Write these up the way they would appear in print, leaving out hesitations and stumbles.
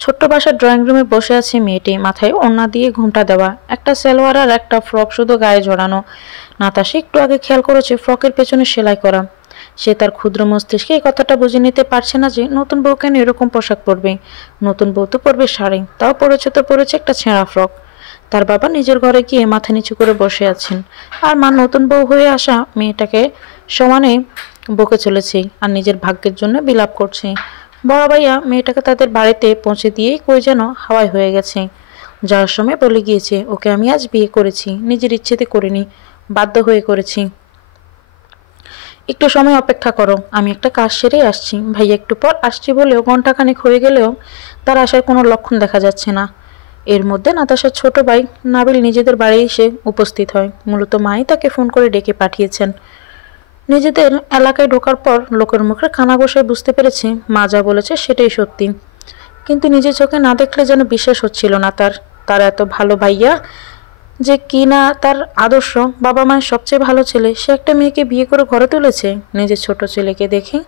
ছোট্ট বাসার ড্রয়িং রুমে বসে আছে মেয়েটি, মাথায় ওড়না দিয়ে ঘোমটা দেওয়া, একটা সালোয়ার আর একটা ফ্রক শুধু গায়ে জড়ানো। নাতাশা একটু আগে খেয়াল করেছে ফ্রকের পেছনে সেলাই করা। সে তার ক্ষুদ্র মস্তিষ্কে এই কথাটা বুঝে নিতে পারছে না যে নতুন বউ কেন এরকম পোশাক পরবে। নতুন বউ তো পরবে শাড়ি, তাও পরেছে একটা ছেঁড়া ফ্রক। তার বাবা নিজের ঘরে গিয়ে মাথা নিচু করে বসে আছেন, আর মা নতুন বউ হয়ে আসা মেয়েটাকে সমানে বকে চলেছে আর নিজের ভাগ্যের জন্য বিলাপ করছে। বড় ভাইয়া মেয়েটাকে তাদের বাড়িতে পৌঁছে দিয়েই কই যেন হাওয়ায় হয়ে গেছে। যাওয়ার সময় বলে গিয়েছে, ওকে আমি আজ বিয়ে করেছি, নিজের ইচ্ছেতে করিনি, বাধ্য হয়ে করেছি। একটু সময় অপেক্ষা করো, আমি একটা কাজ সেরেই আসছি। ভাইয়া একটু পর আসছি বলেও ঘন্টাখানেক হয়ে গেলেও তার আসার কোনো লক্ষণ দেখা যাচ্ছে না। এর মধ্যে নাতাশার ছোট ভাই নাবিল নিজেদের বাড়ি এসে উপস্থিত হয়। মূলত মাই তাকে ফোন করে ডেকে পাঠিয়েছেন। নিজেদের এলাকায় ঢোকার পর লোকের মুখে কানা বসায় বুঝতে পেরেছে মা যা বলেছে সেটাই সত্যি। কিন্তু নিজের চোখে না দেখলে যেন বিশ্বাস হচ্ছিল না তার। তার এত ভালো ভাইয়া যে কি না তার আদর্শ বাবা মায়ের সবচেয়ে ভালো ছেলে, সে একটা মেয়েকে বিয়ে করে ঘরে তুলেছে। নিজের ছোট ছেলেকে দেখে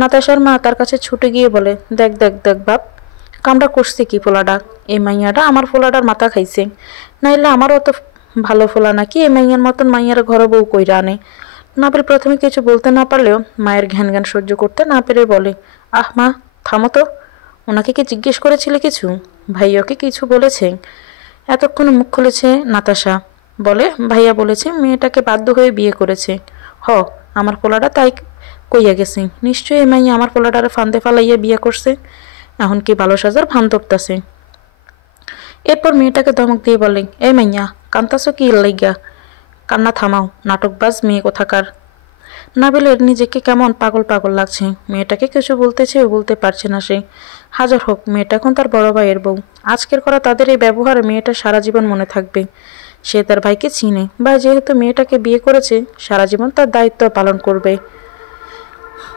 নাতাশার মা তার কাছে ছুটে গিয়ে বলে, দেখ দেখ দেখ বাপ, কামটা করছে কি ফোলাডা, এই মাইয়াটা আমার ফোলাডার মাথা খাইছে, নাইলে আমারও অত ভালো ফোলা নাকি এই মাইয়ার মতন মাইয়ার ঘরে বউ কইরা আনে। নাবিল প্রথমে কিছু বলতে না পারলেও মায়ের ঘ্যান ঘ্যান সহ্য করতে না পেরে বলে, আহ মা, থামো তো, ওনাকে কি জিজ্ঞেস করেছিলে কিছু? ভাইয়াকে কিছু বলেছে? এতক্ষণে মুখ খুলেছে নাতাশা, বলে ভাইয়া বলেছে মেয়েটাকে বাধ্য হয়ে বিয়ে করেছে। হ, আমার পোলাটা তাই কইয়া গেছে, নিশ্চয়ই এই মাইয়া আমার পোলাটারে ফান্দে ফালাইয়া বিয়ে করছে, এখন কি ভালো সাজার ভান ধরতাছে। এরপর মেয়েটাকে ধমক দিয়ে বলে, এই মাইয়া, কান্তাছো কি লাইগা? কান্না থামাও, নাটকবাজ মেয়ে কোথাকার। নাবিলের নিজেকে কেমন পাগল পাগল লাগছে। মেয়েটাকে কিছু বলতে চেয়েও বলতে পারছে না সে। হাজার হোক, মেয়েটা এখন তার বড় ভাইয়ের বউ। আজকের করা তাদের এই ব্যবহারে মেয়েটা সারা জীবন মনে থাকবে। সে তার ভাইকে চিনে, বা যেহেতু মেয়েটাকে বিয়ে করেছে সারা জীবন তার দায়িত্ব পালন করবে।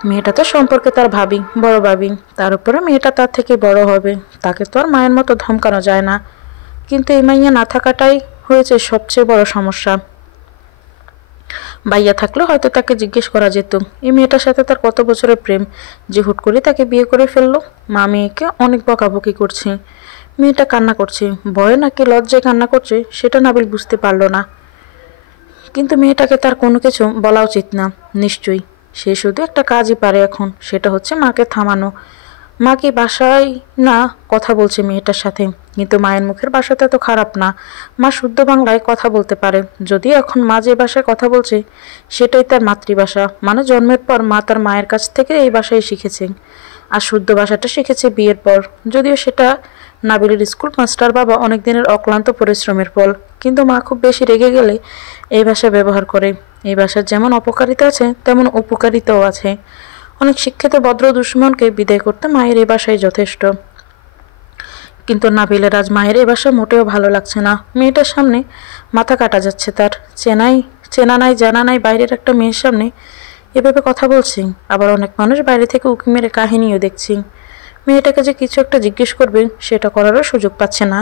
মেয়েটা তো সম্পর্কে তার ভাবি, বড় ভাবি, তার উপরে মেয়েটা তার থেকে বড় হবে, তাকে তো আর মায়ের মতো ধমকানো যায় না। কিন্তু এই মাইয়া না থাকাটাই হয়েছে সবচেয়ে বড় সমস্যা। ভাইয়া থাকলে হয়তো তাকে জিজ্ঞেস করা যেত এই মেয়েটার সাথে তার কত বছরের প্রেম যে হুট করে তাকে বিয়ে করে ফেললো। মা মেয়েকে অনেক বকাবকি করছে। মেয়েটা কান্না করছে, ভয়ে নাকি লজ্জায় কান্না করছে সেটা নাবিল বুঝতে পারলো না। কিন্তু মেয়েটাকে তার কোনো কিছু বলা উচিত না। নিশ্চয়ই সে শুধু একটা কাজই পারে এখন, সেটা হচ্ছে মাকে থামানো। মা কি বাসায় না কথা বলছে মেয়েটার সাথে, কিন্তু মায়ের মুখের ভাষাটা তো খারাপ না। মা শুদ্ধ বাংলায় কথা বলতে পারে, যদিও এখন মা যে ভাষায় কথা বলছে সেটাই তার মাতৃভাষা। মানে জন্মের পর মা তার মায়ের কাছ থেকে এই ভাষায় শিখেছে, আর শুদ্ধ ভাষাটা শিখেছে বিয়ের পর। যদিও সেটা নাবিলের স্কুল মাস্টার বাবা অনেক দিনের অক্লান্ত পরিশ্রমের ফল। কিন্তু মা খুব বেশি রেগে গেলে এই ভাষা ব্যবহার করে। এই ভাষার যেমন অপকারিতা আছে তেমন উপকারিতাও আছে। অনেক শিক্ষিত ভদ্র দুশ্মনকে বিদায় করতে মায়ের এই ভাষাই যথেষ্ট। কিন্তু নাবিলের আজ মায়ের এই ভাষা মোটেও ভালো লাগছে না। মেয়েটার সামনে মাথা কাটা যাচ্ছে তার। চেনা নাই জানা নাই বাইরের একটা মেয়ের সামনে এভাবে কথা বলছি। আবার অনেক মানুষ বাইরে থেকে উঁকি মেরে কাহিনীও দেখছি। মেয়েটাকে যে কিছু একটা জিজ্ঞেস করবে সেটা করারও সুযোগ পাচ্ছে না।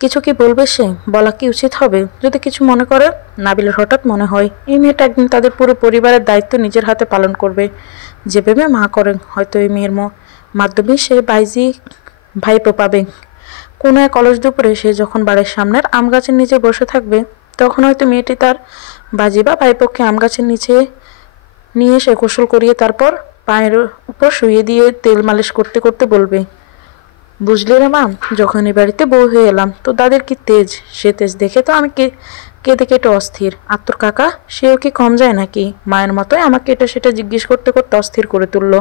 কিছু কি বলবে সে? বলা কি উচিত হবে? যদি কিছু মনে করে? নাবিলের হঠাৎ মনে হয় এই মেয়েটা একদিন তাদের পুরো পরিবারের দায়িত্ব নিজের হাতে পালন করবে, যেভাবে মা করেন। হয়তো এই মেয়ের মাধ্যমে সে ভাইপো পাবে। কোনো এক অলস দুপুরে সে যখন বাড়ির সামনের আম গাছের নিচে বসে থাকবে, তখন হয়তো মেয়েটি তার বাজি বা ভাইপোকে আম গাছের নিচে নিয়ে এসে গোসল করিয়ে তারপর পায়ের উপর শুয়ে দিয়ে তেল মালিশ করতে করতে বলবে, বুঝলি রে মা, যখন এই বাড়িতে বউ হয়ে এলাম তো দাদের কি তেজ, সে তেজ দেখে তো আমি কেঁদে কেটে অস্থির। আর তোর কাকা, সেও কি কম যায় নাকি? মায়ের মতোই আমাকে এটা সেটা জিজ্ঞেস করতে করতে অস্থির করে তুললো।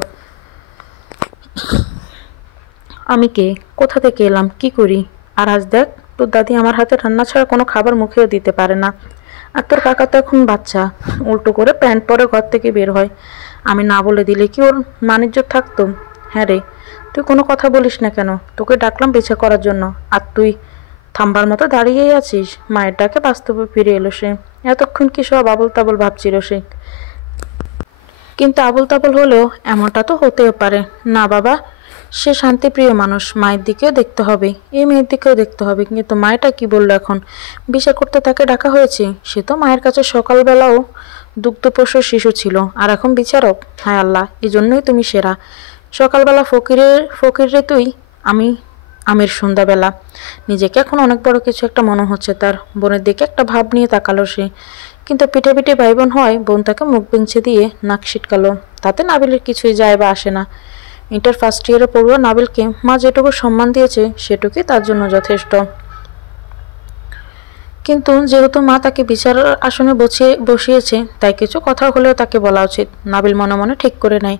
আমি কে, কোথা থেকে এলাম, কি করি? আর আজ দেখ, তোর দাদি আমার হাতে রান্না ছাড়া কোনো খাবার মুখেও দিতে পারে না। আর তোর কাকা তো এখন বাচ্চা, উল্টো করে প্যান্ট পরে ঘর থেকে বের হয়। আমি না বলে দিলে কি ওর মান-ইজ্জত থাকতো? হ্যাঁ রে, তুই কোনো কথা বলিস না কেন? তোকে ডাকলাম পিছা করার জন্য, আর তুই থাম্বার মতো দাঁড়িয়েই আছিস। মায়ের ডাকে বাস্তবে ফিরে এলো সে। এতক্ষণ কি সব আবল তাবল ভাবছিল সে, কিন্তু আবল তাবল হলেও এমনটা তো হতেও পারে না। বাবা, সে শান্তিপ্রিয় মানুষ, মায়ের দিকেও দেখতে হবে, এই মেয়ের দিকেও দেখতে হবে। কিন্তু মায়েটা কি বললো এখন? বিচার করতে তাকে ডাকা হয়েছে? সে তো মায়ের কাছে সকালবেলাও দুগ্ধপোষ্য শিশু ছিল, আর এখন বিচারক? হায় আল্লাহ, এই জন্যই তুমি সেরা। সকালবেলা ফকির রে তুই, আমি আমির সন্ধ্যাবেলা। নিজেকে এখন অনেক বড় কিছু একটা মনে হচ্ছে তার। বোনের দিকে একটা ভাব নিয়ে তাকালো সে, কিন্তু পিঠে পিঠে ভাই বোন হয়, বোন তাকে মুখ বেঞ্চে দিয়ে নাক সিটকালো। তাতে নাবিলের কিছুই যায় বা আসে না। ইন্টার ফার্স্ট ইয়ারে পড়ুয়া নাবিলকে মা যেটুকু সম্মান দিয়েছে সেটুকুই তার জন্য যথেষ্ট। কিন্তু যেহেতু মা তাকে বিচার আসনে বসিয়েছে, তাই কিছু কথা হলেও তাকে বলা উচিত। নাবিল মনে মনে ঠিক করে নেয়,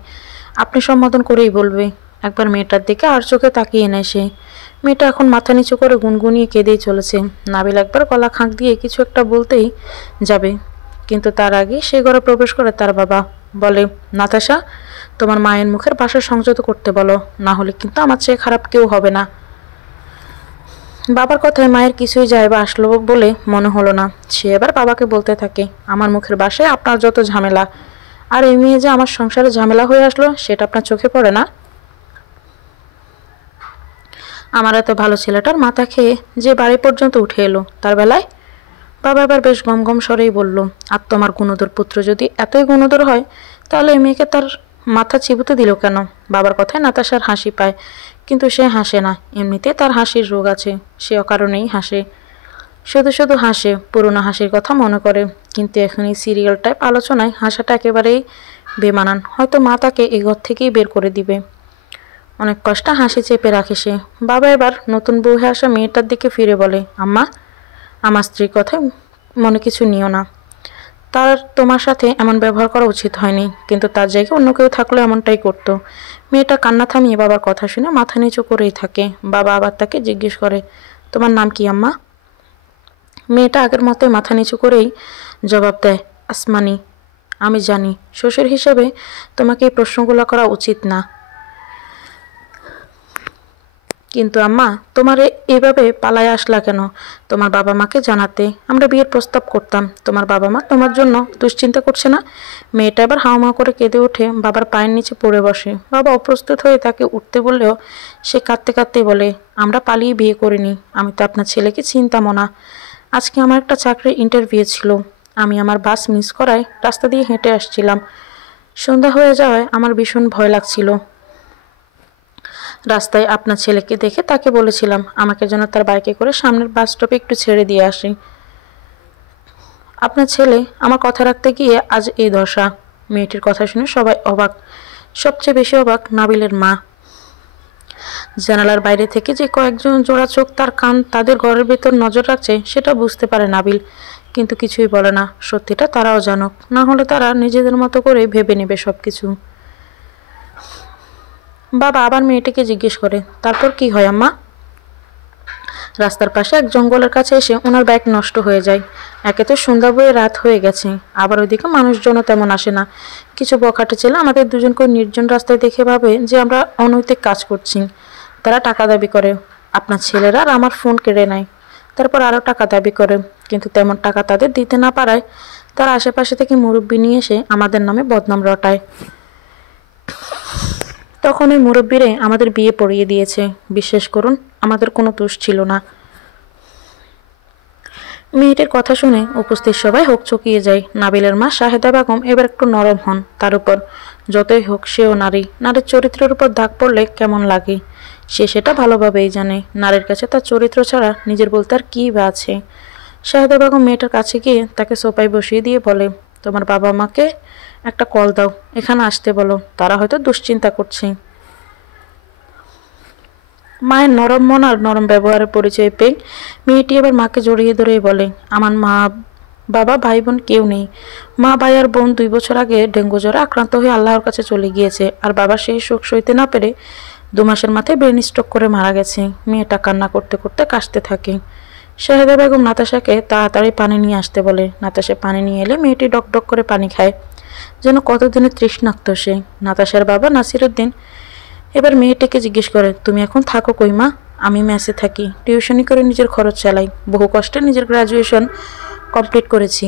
আপনি সম্বোধন করেই বলবে। একবার মেয়েটার দিকে আর চোখে তাকিয়ে নেয় সে। মেয়েটা এখন মাথা নিচু করে গুনগুনিয়ে কেঁদেই চলেছে। নাবিল একবার গলা খাঁক দিয়ে কিছু একটা বলতেই যাবে, কিন্তু তার আগে সে ঘরে প্রবেশ করে তার বাবা। বলে, নাতাশা, তোমার মায়ের মুখের ভাষা সংযত করতে বলো, না হলে কিন্তু আমার চেয়ে খারাপ কেউ হবে না। বাবার কথায় মায়ের কিছুই যায় বা আসলো বলে মনে হলো না। সে এবার বাবাকে বলতে থাকে, আমার মুখের বাসায় আপনার যত ঝামেলা, আর এই মেয়ে যে আমার সংসারে ঝামেলা হয়ে আসলো সেটা আপনার চোখে পড়ে না? আমার এত ভালো ছেলেটার মাথা খেয়ে যে বাড়ি পর্যন্ত উঠে এলো, তার বেলায়? বাবা এবার বেশ গমগম স্বরেই বলল, আর তোমার গুণধর পুত্র যদি এতই গুণধর হয়, তাহলে এই মেয়েকে তার মাথা চিবুতে দিল কেন? বাবার কথায় নাতাশার হাসি পায়, কিন্তু সে হাসে না। এমনিতে তার হাসির রোগ আছে, সে অকারণেই হাসে। শুধু শুধু হাসে, পুরোনো হাসির কথা মনে করে। কিন্তু এখন এই সিরিয়াল টাইপ আলোচনায় হাসাটা একেবারেই বেমানান। হয়তো মা তাকে এই ঘর থেকেই বের করে দিবে। অনেক কষ্টে হাসি চেপে রাখে সে। বাবা এবার নতুন বউ হয়ে আসা মেয়েটার দিকে ফিরে বলে, আম্মা, আমার স্ত্রীর কথায় মনে কিছু নিও না। তার তোমার সাথে এমন ব্যবহার করা উচিত হয়নি, কিন্তু তার জায়গায় অন্য কেউ থাকলে এমনটাই করতো। মেয়েটা কান্না থামিয়ে বাবার কথা শুনে মাথা নিচু করেই থাকে। বাবা আবার তাকে জিজ্ঞেস করে, তোমার নাম কি আম্মা? মেয়েটা আগের মতোই মাথা নিচু করেই জবাব দেয়, আসমানি। আমি জানি শ্বশুর হিসেবে তোমাকে এই প্রশ্নগুলো করা উচিত না, কিন্তু আম্মা, তোমার এভাবে পালায় আসলা কেন? তোমার বাবা মাকে জানাতে। আমরা বিয়ের প্রস্তাব করতাম। তোমার বাবা মা তোমার জন্য দুশ্চিন্তা করছে না? মেয়েটা এবার হাওমাও করে কেঁদে উঠে বাবার পায়ের নিচে পড়ে বসে। বাবা অপ্রস্তুত হয়ে তাকে উঠতে বললেও সে কাঁদতে কাঁদতেই বলে, আমরা পালিয়ে বিয়ে করিনি। আমি তো আপনার ছেলেকে চিনতামও না। আজকে আমার একটা চাকরির ইন্টারভিউ ছিল। আমি আমার বাস মিস করায় রাস্তা দিয়ে হেঁটে আসছিলাম। সন্ধ্যা হয়ে যাওয়ায় আমার ভীষণ ভয় লাগছিল। রাস্তায় আপনার ছেলেকে দেখে তাকে বলেছিলাম আমাকে যেন তার বাইকে করে সামনের বাস স্টপে একটু ছেড়ে দিয়ে আসি। আপনার ছেলে আমার কথা রাখতে গিয়ে আজ এই দশা। মেয়েটির কথা শুনে সবাই অবাক। সবচেয়ে বেশি অবাক নাবিলের মা। জানালার বাইরে থেকে যে কয়েকজন জোড়া চোখ তার কান তাদের ঘরের ভেতর নজর রাখছে সেটা বুঝতে পারে নাবিল, কিন্তু কিছুই বলে না। সত্যিটা তারাও জানুক, না হলে তারা নিজেদের মতো করে ভেবে নেবে সবকিছু। বাবা আবার মেয়েটিকে জিজ্ঞেস করে, তারপর কি হয় আম্মা? রাস্তার পাশে এক জঙ্গলের কাছে এসে ওনার বাইক নষ্ট হয়ে যায়। একে তো সন্ধ্যা বয়ে রাত হয়ে গেছে, আবার ওইদিকে মানুষজনও তেমন আসে না। কিছু বখাটে ছেলে আমাদের দুজনকে নির্জন রাস্তায় দেখে ভাবে যে আমরা অনৈতিক কাজ করছি। তারা টাকা দাবি করে। আপনার ছেলেরা আর আমার ফোন কেড়ে নেয়। তারপর আরও টাকা দাবি করে, কিন্তু তেমন টাকা তাদের দিতে না পারায় তারা আশেপাশে থেকে মুরব্বি নিয়ে এসে আমাদের নামে বদনাম রটায়। তখন ওই মুরব্বীরে আমাদের বিয়ে পড়িয়ে দিয়েছে। বিশ্বাস করুন, আমাদের কোনো দোষ ছিল না। মেয়েটির কথা শুনে উপস্থিত সবাই হকচকিয়ে যায়। নাবিলের মা শাহেদা বেগম এবার একটু নরম হন। তার উপর যতই হোক সেও নারী, নারীর চরিত্রের উপর দাগ পড়লে কেমন লাগে সে সেটা ভালোভাবেই জানে। নারীর কাছে তার চরিত্র ছাড়া নিজের বলতে আর কী বা আছে। শাহেদা বেগম মেয়েটার কাছে গিয়ে তাকে সোফায় বসিয়ে দিয়ে বলে, তোমার বাবা মাকে একটা কল দাও, এখানে আসতে বলো, তারা হয়তো দুশ্চিন্তা করছে। মায়ের নরম মন আর নরম ব্যবহারের পরিচয় পেয়ে মেয়েটি এবার মাকে জড়িয়ে ধরে বলে, আমার মা বাবা ভাই বোন কেউ নেই। মা ভাই আর বোন 2 বছর আগে ডেঙ্গু জ্বরে আক্রান্ত হয়ে আল্লাহর কাছে চলে গিয়েছে, আর বাবা সেই শোক সইতে না পেরে 2 মাসের মাথায় ব্রেন স্ট্রোক করে মারা গেছে। মেয়েটা কান্না করতে করতে কাশতে থাকে। শাহেদা বেগম নাতাশাকে তাড়াতাড়ি পানি নিয়ে আসতে বলে। নাতাশা পানি নিয়ে এলে মেয়েটি ডক ডক করে পানি খায়, যেন কতদিনের তৃষ্ণাক্ত সে। নাতাশার বাবা নাসিরুদ্দিন এবার মেয়েটিকে জিজ্ঞেস করে, তুমি এখন থাকো কই মা? আমি মেসে থাকি, টিউশনি করে নিজের খরচ চালাই। বহু কষ্টে নিজের গ্র্যাজুয়েশন কমপ্লিট করেছি।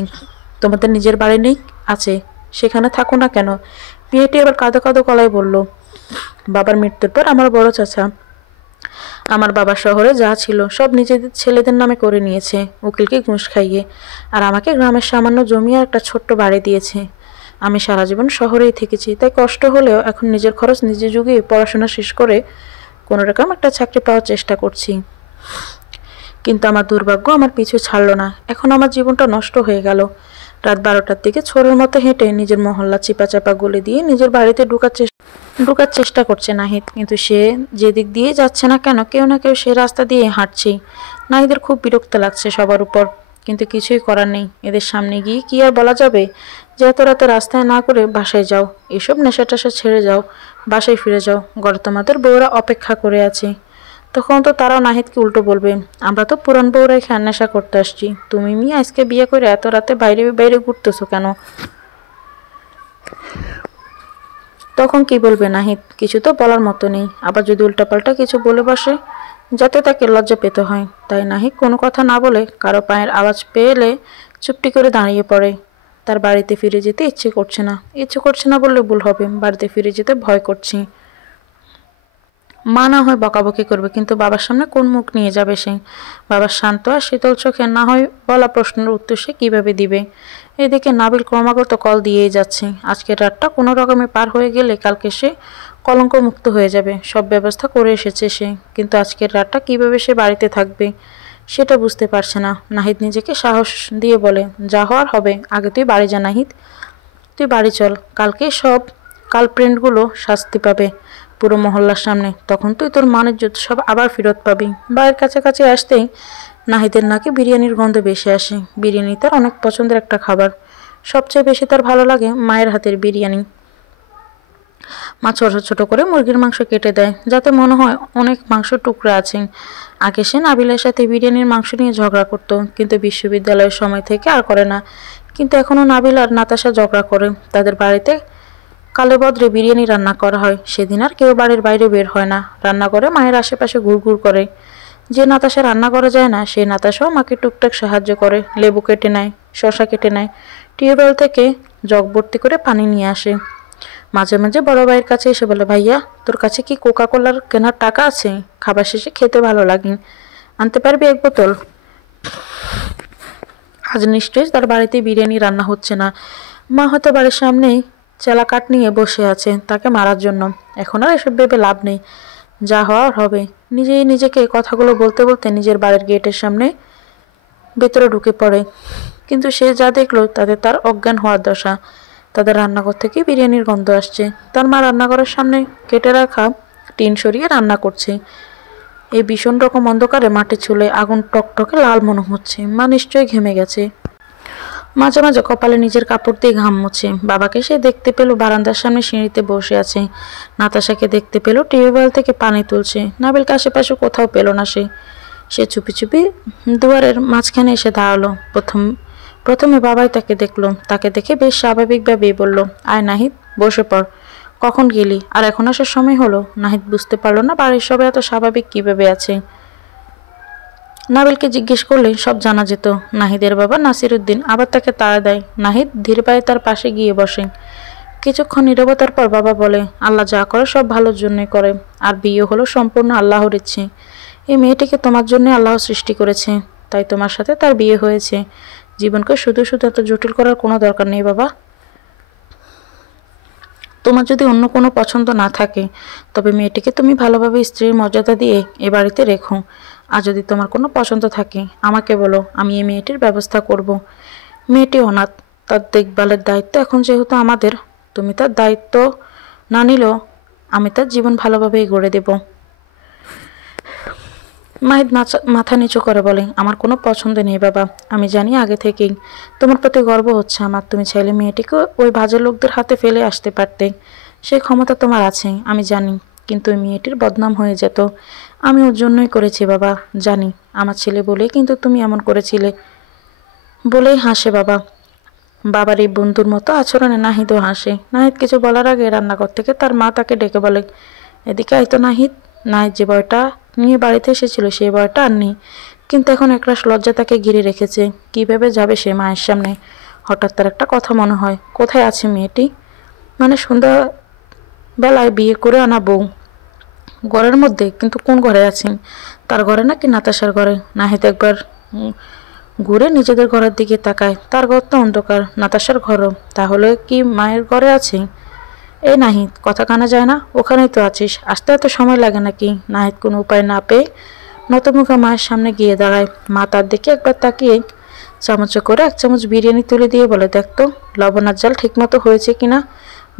তোমাদের নিজের বাড়ি নেই? আছে, সেখানে থাকো না কেন? মেয়েটি এবার কাঁদো কাঁদো গলায় বলল, বাবার মৃত্যুর পর আমার বড় চাচা আমার বাবা শহরে যা ছিল সব নিজেদের ছেলেদের নামে করে নিয়েছে, উকিলকে ঘুষ খাইয়ে, আর আমাকে গ্রামের সামান্য জমি আর একটা ছোট্ট বাড়ি দিয়েছে। আমি সারা জীবন শহরেই থেকেছি, তাই কষ্ট হলেও এখন নিজের খরচ নিজে জুগিয়ে পড়াশোনা শেষ করে কোনো রকম একটা চাকরি পাওয়ার চেষ্টা করছি। কিন্তু আমার দুর্ভাগ্য আমার পিছু ছাড়লো না। এখন আমার জীবনটা নষ্ট হয়ে গেল। রাত 12টার দিকে ছোরের মতো হেঁটে নিজের মহল্লা চিপাচাপা গলে দিয়ে নিজের বাড়িতে ঢোকার চেষ্টা করছে নাহিদ। কিন্তু সে যেদিক দিয়ে যাচ্ছে না কেন, কেউ না কেউ সে রাস্তা দিয়ে হাঁটছেই। নাহিদের খুব বিরক্ত লাগছে সবার উপর, কিন্তু কিছুই করার নেই। এদের সামনে গিয়ে কি আর বলা যাবে যে এত রাতে রাস্তায় না করে বাসায় যাও, এসব নেশা টেশা ছেড়ে যাও, বাসায় ফিরে যাও, ঘরে তোমাদের বউরা অপেক্ষা করে আছে। তখন তো তারাও নাহিদকে উল্টো বলবে, আমরা তো পুরান বউরা এখানে নেশা করতে আসছি, তুমি মিয়া আজকে বিয়ে করে এত রাতে বাইরে বাইরে ঘুরতেছো কেন? তখন কি বলবে নাহিদ? কিছু তো বলার মতো নেই। আবার যদি উল্টাপাল্টা কিছু বলে বসে, যাতে তাকে লজ্জা পেতে হয়। তাই নাহিদ কোনো কথা না বলে কারো পায়ের আওয়াজ পেলে চুপটি করে দাঁড়িয়ে পড়ে। তার বাড়িতে ফিরে যেতে ইচ্ছে করছে না বললে ভুল হবে, বাড়িতে ফিরে যেতে ভয় করছি। মা না হয় বকাবকি করবে, কিন্তু বাবার সামনে কোন মুখ নিয়ে যাবে সে? বাবার শান্ত আর শীতল চোখে না হয় বলা প্রশ্নের উত্তর সে কীভাবে দিবে? এদিকে নাবিল ক্রমাগত কল দিয়েই যাচ্ছে। আজকের রাতটা কোনো রকমে পার হয়ে গেলে কালকে সে কলঙ্ক মুক্ত হয়ে যাবে। সব ব্যবস্থা করে এসেছে সে, কিন্তু আজকের রাতটা কীভাবে সে বাড়িতে থাকবে সেটা বুঝতে পারছে না। নাহিদ নিজেকে সাহস দিয়ে বলে, যা হওয়ার হবে, আগে তুই বাড়ি যা নাহিদ, তুই বাড়ি চল। কালকে সব কালপ্রিন্টগুলো শাস্তি পাবে পুরো মহল্লার সামনে। তখন তুই তোর মানের যুদ্ধ সব আবার ফেরত পাবি। বাড়ির কাছাকাছি আসতেই নাহিদের নাকে বিরিয়ানির গন্ধ বেশি আসে। বিরিয়ানি তার অনেক পছন্দের একটা খাবার। সবচেয়ে বেশি তার ভালো লাগে মায়ের হাতের বিরিয়ানি। মা ছোট ছোট করে মুরগির মাংস কেটে দেয়, যাতে মনে হয় অনেক মাংস টুকরা আছে। আগে সে নাবিলার সাথে বিরিয়ানির মাংস নিয়ে ঝগড়া করত, কিন্তু বিশ্ববিদ্যালয়ের সময় থেকে আর করে না। কিন্তু এখনও নাবিল আর নাতাশা ঝগড়া করে। তাদের বাড়িতে কালে বদ্রে বিরিয়ানি রান্না করা হয়। সেদিন আর কেউ বাড়ির বাইরে বের হয় না, রান্না করে মায়ের আশেপাশে ঘুরঘুর করে। যে নাতাশা রান্না করা যায় না, সেই নাতাশাও মাকে টুকটাক সাহায্য করে। লেবু কেটে নেয়, শশা কেটে নেয়, টিউবওয়েল থেকে জগ ভর্তি করে পানি নিয়ে আসে। মাঝে মাঝে বড় ভাইয়ের কাছে এসে বলে, ভাইয়া তোর কাছে কি কোকা কোলার কেনার টাকা আছে? খাবার শেষে খেতে ভালো লাগে, আনতে পারবি 1 বোতল? আজ নিশ্চয়ই তার বাড়িতে বিরিয়ানি রান্না হচ্ছে না। মা হয়তো বাড়ির সামনেই চেলা কাঠ নিয়ে বসে আছে তাকে মারার জন্য। এখন আর এসব ভেবে লাভ নেই, যা হওয়ার হবে। নিজেই নিজেকে কথাগুলো বলতে বলতে নিজের বাড়ির গেটের সামনে ভেতরে ঢুকে পড়ে। কিন্তু সে যা দেখলো তাতে তার অজ্ঞান হওয়ার দশা। তাদের রান্নাঘর থেকে বিরিয়ানির গন্ধ আসছে। তার মা রান্নাঘরের সামনে কেটে রাখা টিন সরিয়ে রান্না করছে। এই ভীষণ রকম অন্ধকারে মাটির চুলে আগুন টকটকে লাল মনে হচ্ছে। মা নিশ্চয়ই ঘেমে গেছে। মাঝে মাঝে কপালে নিজের কাপড় দিয়ে ঘাম মুছে। বাবাকে সে দেখতে পেল বারান্দার সামনে সিঁড়িতে বসে আছে। নাতাশাকে দেখতে পেল টিউবওয়েল থেকে পানি তুলছে। নাবিলকে আশেপাশে কোথাও পেল না সে। সে চুপি চুপি দুয়ারের মাঝখানে এসে দাঁড়ালো। প্রথমে বাবাই তাকে দেখলো। তাকে দেখে বেশ স্বাভাবিকভাবেই বলল, আয় নাহিদ, বসে পড়। কখন গেলি? আর এখন আসার সময় হলো? নাহিদ বুঝতে পারলো না বাড়ির সবাই এত স্বাভাবিক কিভাবে আছে। নাবিলকে জিজ্ঞেস করলে সব জানা যেত। নাহিদের বাবা নাসিরউদ্দিন আবার তাকে তাড়া দেয়। নাহিদ ধীরে পায়ে তার পাশে গিয়ে বসে। কিছুক্ষণ নীরবতার পর বাবা বলে, আল্লাহ যা করে সব ভালোর জন্যই করে, আর বিয়ে হলো সম্পূর্ণ আল্লাহর ইচ্ছে। এই মেয়েটিকে তোমার জন্য আল্লাহ সৃষ্টি করেছে, তাই তোমার সাথে তার বিয়ে হয়েছে। জীবনকে শুধু শুধু এত জটিল করার কোনো দরকার নেই বাবা। তোমার যদি অন্য কোনো পছন্দ না থাকে, তবে মেয়েটিকে তুমি ভালোভাবে স্ত্রীর মর্যাদা দিয়ে এ বাড়িতে রেখো। আর যদি তোমার কোনো পছন্দ থাকে আমাকে বলো, আমি এই মেয়েটির ব্যবস্থা করব। মেয়েটি অনাথ, তার দেখভালের দায়িত্ব এখন যেহেতু আমাদের। তুমি তার দায়িত্ব না নিলেও আমি তার জীবন ভালোভাবেই গড়ে দেব। মাহিদ মাথা নিচু করে বলে, আমার কোনো পছন্দ নেই বাবা। আমি জানি আগে থেকেই তোমার প্রতি গর্ব হচ্ছে আমার। তুমি চাইলে মেয়েটিকে ওই বাজে লোকদের হাতে ফেলে আসতে পারতে, সেই ক্ষমতা তোমার আছে আমি জানি। কিন্তু ওই মেয়েটির বদনাম হয়ে যেত। আমি ওর জন্যই করেছি বাবা, জানি। আমার ছেলে বলেই কিন্তু তুমি এমন করেছিলে। বলেই হাসে বাবা। বাবার এই বন্ধুর মতো আচরণে নাহিদও হাসে। নাহিদ কিছু বলার আগে রান্নাঘর থেকে তার মা তাকে ডেকে বলে, এদিকে আয় তো নাহিদ। নাহিদ যে ভয়টা নিয়ে বাড়িতে এসেছিল সেই ভয়টা আর নেই, কিন্তু এখন একরাশ লজ্জা তাকে ঘিরে রেখেছে। কিভাবে যাবে সে মায়ের সামনে? হঠাৎ তার একটা কথা মনে হয়, কোথায় আছে মেয়েটি? মানে সন্ধ্যা বেলায় বিয়ে করে আনা বউ ঘরের মধ্যে, কিন্তু কোন ঘরে আছেন? তার ঘরে নাকি নাতাশার ঘরে? নাহিদ একবার ঘুরে নিজেদের ঘরের দিকে তাকায়। তার ঘর তো অন্ধকার, নাতাশার ঘরও। তাহলে কি মায়ের ঘরে আছে? এই নাহিদ, কথা কানা যায় না? ওখানেই তো আছিস, আসতে এত সময় লাগে নাকি? নাহিদ কোনো উপায় না পেয়ে নতমুখা মায়ের সামনে গিয়ে দাঁড়ায়। মা তার দিকে একবার তাকিয়ে চামচে করে 1 চামচ বিরিয়ানি তুলে দিয়ে বলে, দেখতো লবণার জাল ঠিক মতো হয়েছে কিনা।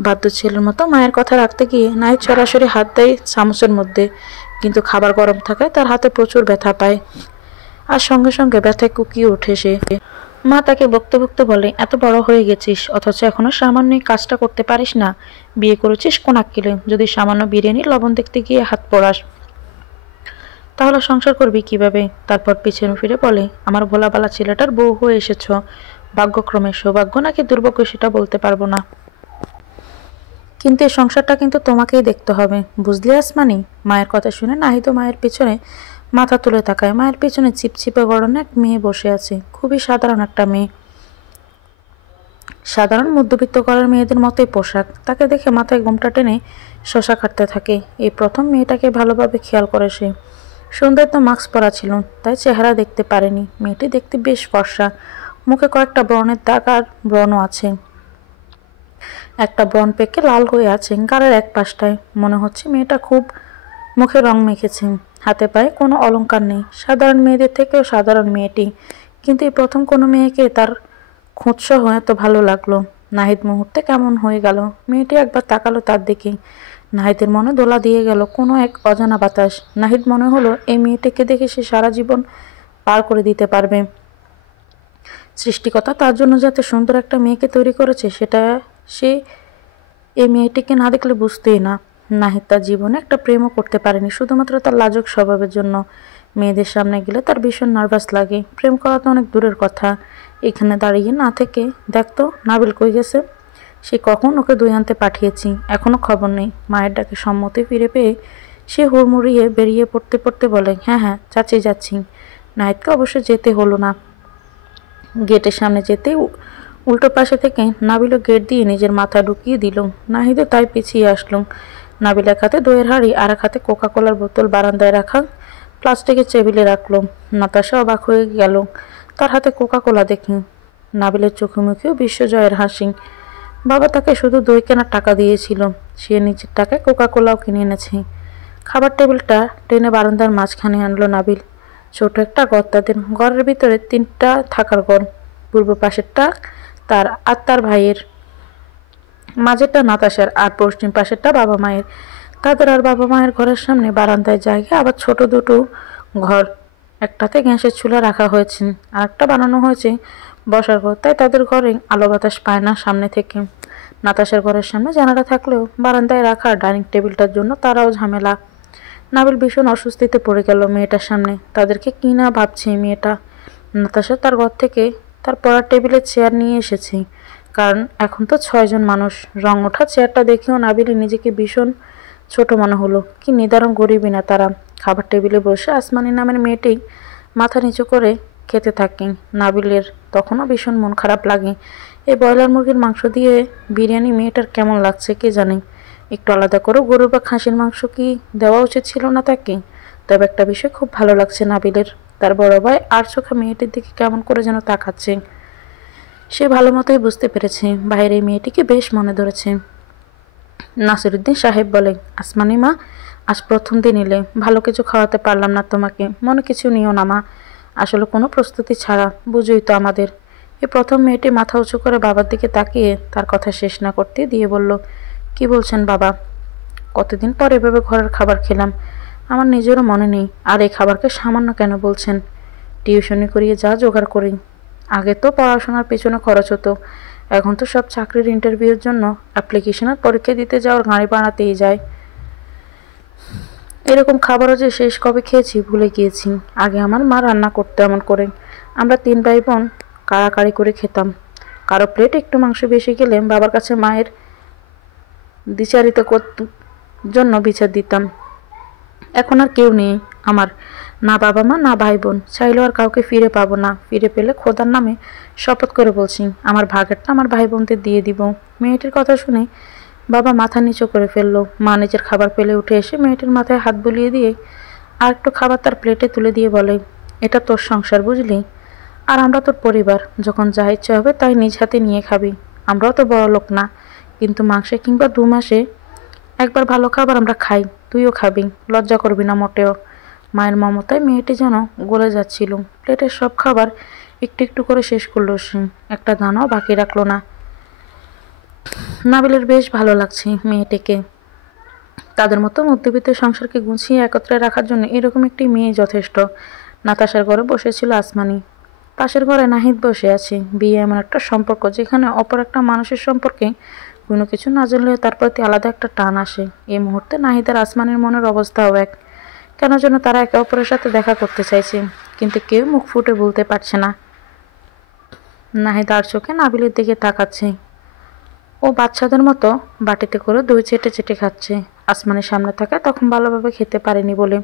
বাধ্য ছেলের মতো মায়ের কথা রাখতে গিয়ে নাহিদ সরাসরি হাত দেয় চামচের মধ্যে, কিন্তু খাবার গরম থাকায় তার হাতে প্রচুর ব্যথা পায়। আর সঙ্গে সঙ্গে ব্যথায় কুকিয়ে ওঠে সে। মা তাকে বকতে বকতে বলে, এত বড় হয়ে গেছিস অথচ এখনো সামান্য এই কাজটা করতে পারিস না? বিয়ে করেছিস কোন আক্কেলে? যদি সামান্য বিরিয়ানির লবণ দেখতে গিয়ে হাত পোড়াস তাহলে সংসার করবি কিভাবে? তারপর পিছনে ফিরে বলে, আমার ভোলাবালা ছেলেটার বউ হয়ে এসেছ। ভাগ্যক্রমে, সৌভাগ্য নাকি দুর্ভাগ্য সেটা বলতে পারবো না, কিন্তু এই সংসারটা কিন্তু তোমাকেই দেখতে হবে, বুঝলি আসমানি? মায়ের কথা শুনে নাহিদ মায়ের পেছনে মাথা তুলে তাকায়। মায়ের পেছনে চিপচিপে গড়নে এক মেয়ে বসে আছে, খুবই সাধারণ একটা মেয়ে, সাধারণ মধ্যবিত্ত ঘরের মেয়েদের মতোই পোশাক। তাকে দেখে মাথায় ঘোমটা টেনে শশা কাটতে থাকে। এই প্রথম মেয়েটাকে ভালোভাবে খেয়াল করে সে। সন্ধ্যায় তো মাস্ক পরা ছিল, তাই চেহারা দেখতে পারেনি। মেয়েটি দেখতে বেশ ফর্সা, মুখে কয়েকটা ব্রণের দাগ আর ব্রণও আছে। একটা ব্রণ পেকে লাল হয়ে আছে গালের এক পাশটায়। মনে হচ্ছে মেয়েটা খুব মুখে রং মেখেছে। হাতে পায়ে কোনো অলংকার নেই, সাধারণ মেয়েদের থেকেও সাধারণ মেয়েটি। কিন্তু এই প্রথম কোনো মেয়েকে তার খোঁজসহ এত ভালো লাগলো। নাহিদ মুহূর্তে কেমন হয়ে গেল। মেয়েটি একবার তাকালো তার দিকে। নাহিদের মনে দোলা দিয়ে গেল কোনো এক অজানা বাতাস। নাহিদ মনে হলো এই মেয়েটিকে দেখে সে সারা জীবন পার করে দিতে পারবে। সৃষ্টিকর্তা তার জন্য যাতে সুন্দর একটা মেয়েকে তৈরি করেছে সেটা সে এই মেয়েটিকে না দেখলে বুঝতেই না। নাহিদ তার জীবনে একটা প্রেমও করতে পারেনি, শুধুমাত্র তার লাজুক স্বভাবের জন্য। মেয়েদের সামনে গেলে তার ভীষণ নার্ভাস লাগে। প্রেম করা তো অনেক দূরের কথা। এখানে দাঁড়িয়ে না থেকে দেখতো নাবিল কই গেছে। সে কখন ওকে দই আনতে পাঠিয়েছি, এখনো খবর নেই। মায়ের ডাকে সম্মতি ফিরে পেয়ে সে হুড়মুড়িয়ে বেরিয়ে পড়তে পড়তে বলে, হ্যাঁ হ্যাঁ চাচি যাচ্ছি। নাহিদকে অবশ্য যেতে হলো না। গেটের সামনে যেতেই উল্টো পাশে থেকে নাবিলও গেট দিয়ে নিজের মাথা ঢুকিয়ে দিল। নাহিদও তাই পিছিয়ে আসলো। নাবিল এক হাতে দইয়ের হাঁড়ি আর এক হাতে কোকা কোলার বোতল বারান্দায় রাখা প্লাস্টিকের টেবিলে রাখলো। নাতাশা অবাক হয়ে গেল তার হাতে কোকা কোলা দেখে। নাবিলের চোখে মুখেও বিশ্বজয়ের হাসি। বাবা তাকে শুধু দই কেনার টাকা দিয়েছিল, সে নিজের টাকায় কোকা কোলাও কিনে এনেছে। খাবার টেবিলটা টেনে বারান্দার মাঝখানে আনলো নাবিল। ছোট একটা ঘর তাদের। ঘরের ভিতরে 3টা থাকার ঘর। পূর্ব পাশেরটা তার আর তার ভাইয়ের, মাঝেরটা নাতাশার, আর পশ্চিম পাশেরটা বাবা মায়ের। তাদের আর বাবা মায়ের ঘরের সামনে বারান্দায় জায়গা আবার ছোট দুটো ঘর। একটাতে গ্যাসের চুলা রাখা হয়েছে, আর একটা বানানো হয়েছে বসার ঘর, তাই তাদের ঘরে আলো বাতাস পায় না সামনে থেকে। নাতাশার ঘরের সামনে জানালা থাকলেও বারান্দায় রাখা ডাইনিং টেবিলটার জন্য তারাও ঝামেলা। নাবিল ভীষণ অস্বস্তিতে পড়ে গেল মেয়েটার সামনে। তাদেরকে কি না ভাবছে মেয়েটা। নাতাশা তার ঘর থেকে তার পড়ার টেবিলের চেয়ার নিয়ে এসেছে, কারণ এখন তো 6 জন মানুষ। রং ওঠা চেয়ারটা দেখেও নাবিলের নিজেকে ভীষণ ছোট মনে হলো। কি নিদারুণ গরিবই না তারা। খাবার টেবিলে বসে আসমানি নামের মেয়েটি মাথা নিচু করে খেতে থাকে। নাবিলের তখনও ভীষণ মন খারাপ লাগে। এই ব্রয়লার মুরগির মাংস দিয়ে বিরিয়ানি মেয়েটার কেমন লাগছে কে জানে। একটু আলাদা করে গরু বা খাসির মাংস কি দেওয়া উচিত ছিল না তাকে? তবে একটা বিষয় খুব ভালো লাগছে নাবিলের, তার বড় ভাই আর চোখা মেয়েটির দিকে কেমন করে যেন তাকাচ্ছে। সে ভালো মতোই বুঝতে পেরেছে ভাইয়ের এই মেয়েটিকে বেশ মনে ধরেছে। নাসিরুদ্দিন সাহেব বলে, আসমানি মা, আজ প্রথম দিন এলে, ভালো কিছু খাওয়াতে পারলাম না তোমাকে, মনে কিছু নিও না মা। আসলে কোনো প্রস্তুতি ছাড়া, বুঝোই তো আমাদের। এই প্রথম মেয়েটি মাথা উঁচু করে বাবার দিকে তাকিয়ে তার কথা শেষ না করতে দিয়ে বলল, কি বলছেন বাবা? কতদিন পর এভাবে ঘরের খাবার খেলাম, আমার নিজেরও মনে নেই। আর এই খাবারকে সামান্য কেন বলছেন? টিউশনি করিয়ে যা জোগাড় করি। আগে তো পড়াশোনার পেছনে খরচ হতো, এখন তো সব চাকরির ইন্টারভিউর জন্য অ্যাপ্লিকেশনের পরীক্ষা দিতে যাওয়ার গাড়ি বানাতেই যায়। এরকম খাবারও যে শেষ কবে খেয়েছি ভুলে গিয়েছি। আগে আমার মা রান্না করতো এমন করে, আমরা 3 ভাই বোন কাড়াকাড়ি করে খেতাম। কারো প্লেট একটু মাংস বেশি গেলে বাবার কাছে মায়ের দ্বিচারিত জন্য বিচার দিতাম। এখন আর কেউ নেই আমার, না বাবা মা না ভাই বোন। চাইলেও আর কাউকে ফিরে পাবো না। ফিরে পেলে খোদার নামে শপথ করে বলছি আমার ভাগেরটা আমার ভাই বোনদের দিয়ে দিব। মেয়েটির কথা শুনে বাবা মাথা নিচু করে ফেললো। মা নিজের খাবার পেলে উঠে এসে মেয়েটির মাথায় হাত বুলিয়ে দিয়ে আর একটু খাবার তার প্লেটে তুলে দিয়ে বলে, এটা তোর সংসার বুঝলি, আর আমরা তোর পরিবার, যখন যা ইচ্ছে হবে তাই নিজ হাতে নিয়ে খাবি। আমরাও তো বড় লোক না, কিন্তু মাসে কিংবা 2 মাসে একবার ভালো খাবার আমরা খাই, তুইও খাবি, লজ্জা করবি না মোটেও। মায়ের মমতায় মেয়েটি যেন গলে যাচ্ছিল। প্লেটের সব খাবার একটু একটু করে শেষ করলো সে, একটা দানাও বাকি রাখলো না। নাবিলের বেশ ভালো লাগছে মেয়েটিকে। তাদের মতো মধ্যবিত্ত সংসারকে গুছিয়ে একত্রে রাখার জন্য এরকম একটি মেয়ে যথেষ্ট। নাতাশার ঘরে বসেছিল আসমানি, পাশের ঘরে নাহিদ বসে আছে। বিয়ে এমন একটা সম্পর্ক যেখানে অপর একটা মানুষের সম্পর্কে কোনো কিছু না জানলেও তার প্রতি আলাদা একটা টান আসে। এই মুহূর্তে নাহিদ আর আসমানির মনের অবস্থাও এক। কেন যেন তারা একে অপরের সাথে দেখা করতে চাইছে, কিন্তু কেউ মুখ ফুটে বলতে পারছে না। নাহিদ আর চোখে নাবিলের দিকে তাকাচ্ছে। ও বাচ্চাদের মতো বাটিতে করে দই চেটে চেটে খাচ্ছে। আসমানের সামনে থাকা তখন ভালোভাবে খেতে পারেনি বলে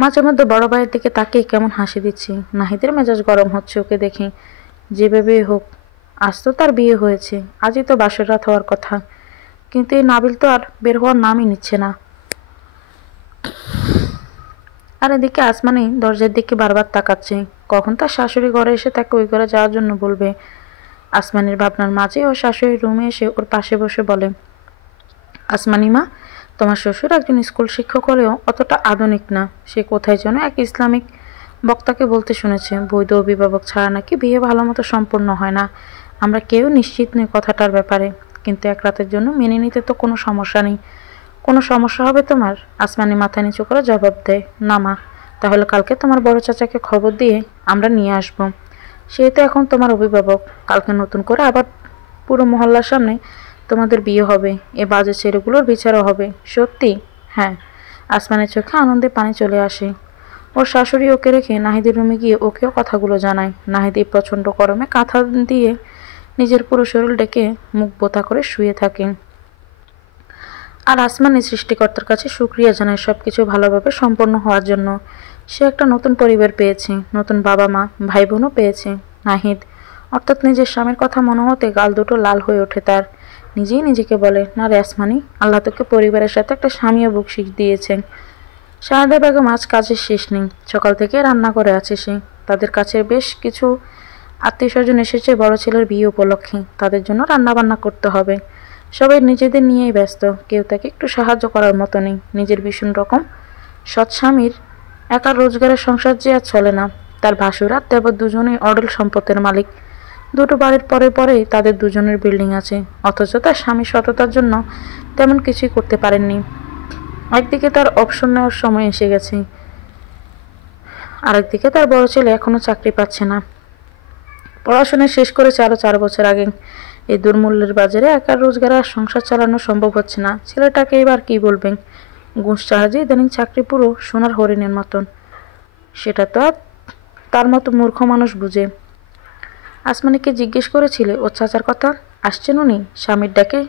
মাঝে মধ্যে বড় ভাইয়ের দিকে তাকিয়ে কেমন হাসি দিচ্ছি। নাহিদের মেজাজ গরম হচ্ছে ওকে দেখে। যেভাবে হোক, আজ তো তার বিয়ে হয়েছে, আজই তো বাসর রাত হওয়ার কথা, কিন্তু এই নাবিল তো আর বের হওয়ার নামই নিচ্ছে না। আর এদিকে আসমানি দরজার দিকে বারবার তাকাচ্ছে, কখন তার শাশুড়ি ঘরে এসে তাকে ওই ঘরে যাওয়ার জন্য বলবে। আসমানির ভাবনার মাঝে ওর শাশুড়ি রুমে এসে ওর পাশে বসে বলে, আসমানি মা, তোমার শ্বশুর একজন স্কুল শিক্ষক হলেও অতটা আধুনিক না। সে কোথায় যেন এক ইসলামিক বক্তাকে বলতে শুনেছে, বৈধ অভিভাবক ছাড়া নাকি বিয়ে ভালো মতো সম্পূর্ণ হয় না। আমরা কেউ নিশ্চিত নই কথাটার ব্যাপারে, কিন্তু এক রাতের জন্য মেনে নিতে তো কোনো সমস্যা নেই। কোনো সমস্যা হবে তোমার? আসমানি মাথা নিচু করে জবাব দেয়, না মা। তাহলে কালকে তোমার বড় চাচাকে খবর দিয়ে আমরা নিয়ে আসবো। সে তো এখন তোমার অভিভাবক। কালকে নতুন করে আবার পুরো মহল্লার সামনে তোমাদের বিয়ে হবে। এ বাজে ছেলেগুলোর বিচারও হবে। সত্যি? হ্যাঁ। আসমানের চোখে আনন্দে পানি চলে আসে। ওর শাশুড়ি ওকে রেখে নাহিদের রুমে গিয়ে ওকেও কথাগুলো জানায়। নাহিদ এই প্রচণ্ড গরমে কাঁথা দিয়ে নিজের পুরো শরীর ডেকে মুখ বোতা করে শুয়ে থাকে। আর আসমানি সৃষ্টিকর্তার কাছে শুকরিয়া জানায় সবকিছু ভালোভাবে সম্পন্ন হওয়ার জন্য। সে একটা নতুন পরিবার পেয়েছে, নতুন বাবা মা, ভাই বোনও পেয়েছে। নাহিদ, অর্থাৎ নিজের স্বামীর কথা মনে হতে গাল দুটো লাল হয়ে ওঠে তার। নিজেই নিজেকে বলে, না রে আসমানি, আল্লাহ তোকে পরিবারের সাথে একটা স্বামীও বকশিশ দিয়েছেন। শাহাদা বেগম আজ কাজের শেষ নেই, সকাল থেকে রান্না করে আছে সে। তাদের কাছে বেশ কিছু আত্মীয় স্বজন এসেছে বড় ছেলের বিয়ে উপলক্ষে, তাদের জন্য রান্না বান্না করতে হবে। সবাই নিজেদের নিয়েই ব্যস্ত, কেউ তাকে একটু সাহায্য করার মতো নেই। নিজের ভীষণ রকম সৎ স্বামীর একার রোজগারের সংসার যে আর চলে না। তার ভাসুর আর দেবর দুজনেই অডল সম্পত্তির মালিক। দুটো বাড়ির পরে পরেই তাদের দুজনের বিল্ডিং আছে, অথচ তার স্বামী সততার জন্য তেমন কিছুই করতে পারেননি। একদিকে তার অবসর নেওয়ার সময় এসে গেছে, আরেকদিকে তার বড় ছেলে এখনো চাকরি পাচ্ছে না। পড়াশোনা শেষ করেছে আরো 4 বছর আগে। এই দুর্মূল্যের বাজারে একার রোজগার আর সংসার চালানো সম্ভব হচ্ছে না। ছেলেটাকে এবার কি বলবেন? ঘুষ ছাড়া যে ইদানিং চাকরি পুরো সোনার হরিণের মতন, সেটা তো আর তার মতো মূর্খ মানুষ বুঝে। আসমানিকে জিজ্ঞেস করেছিলে ওর চাচার কথা, আসছেন উনি? স্বামীর ডাকে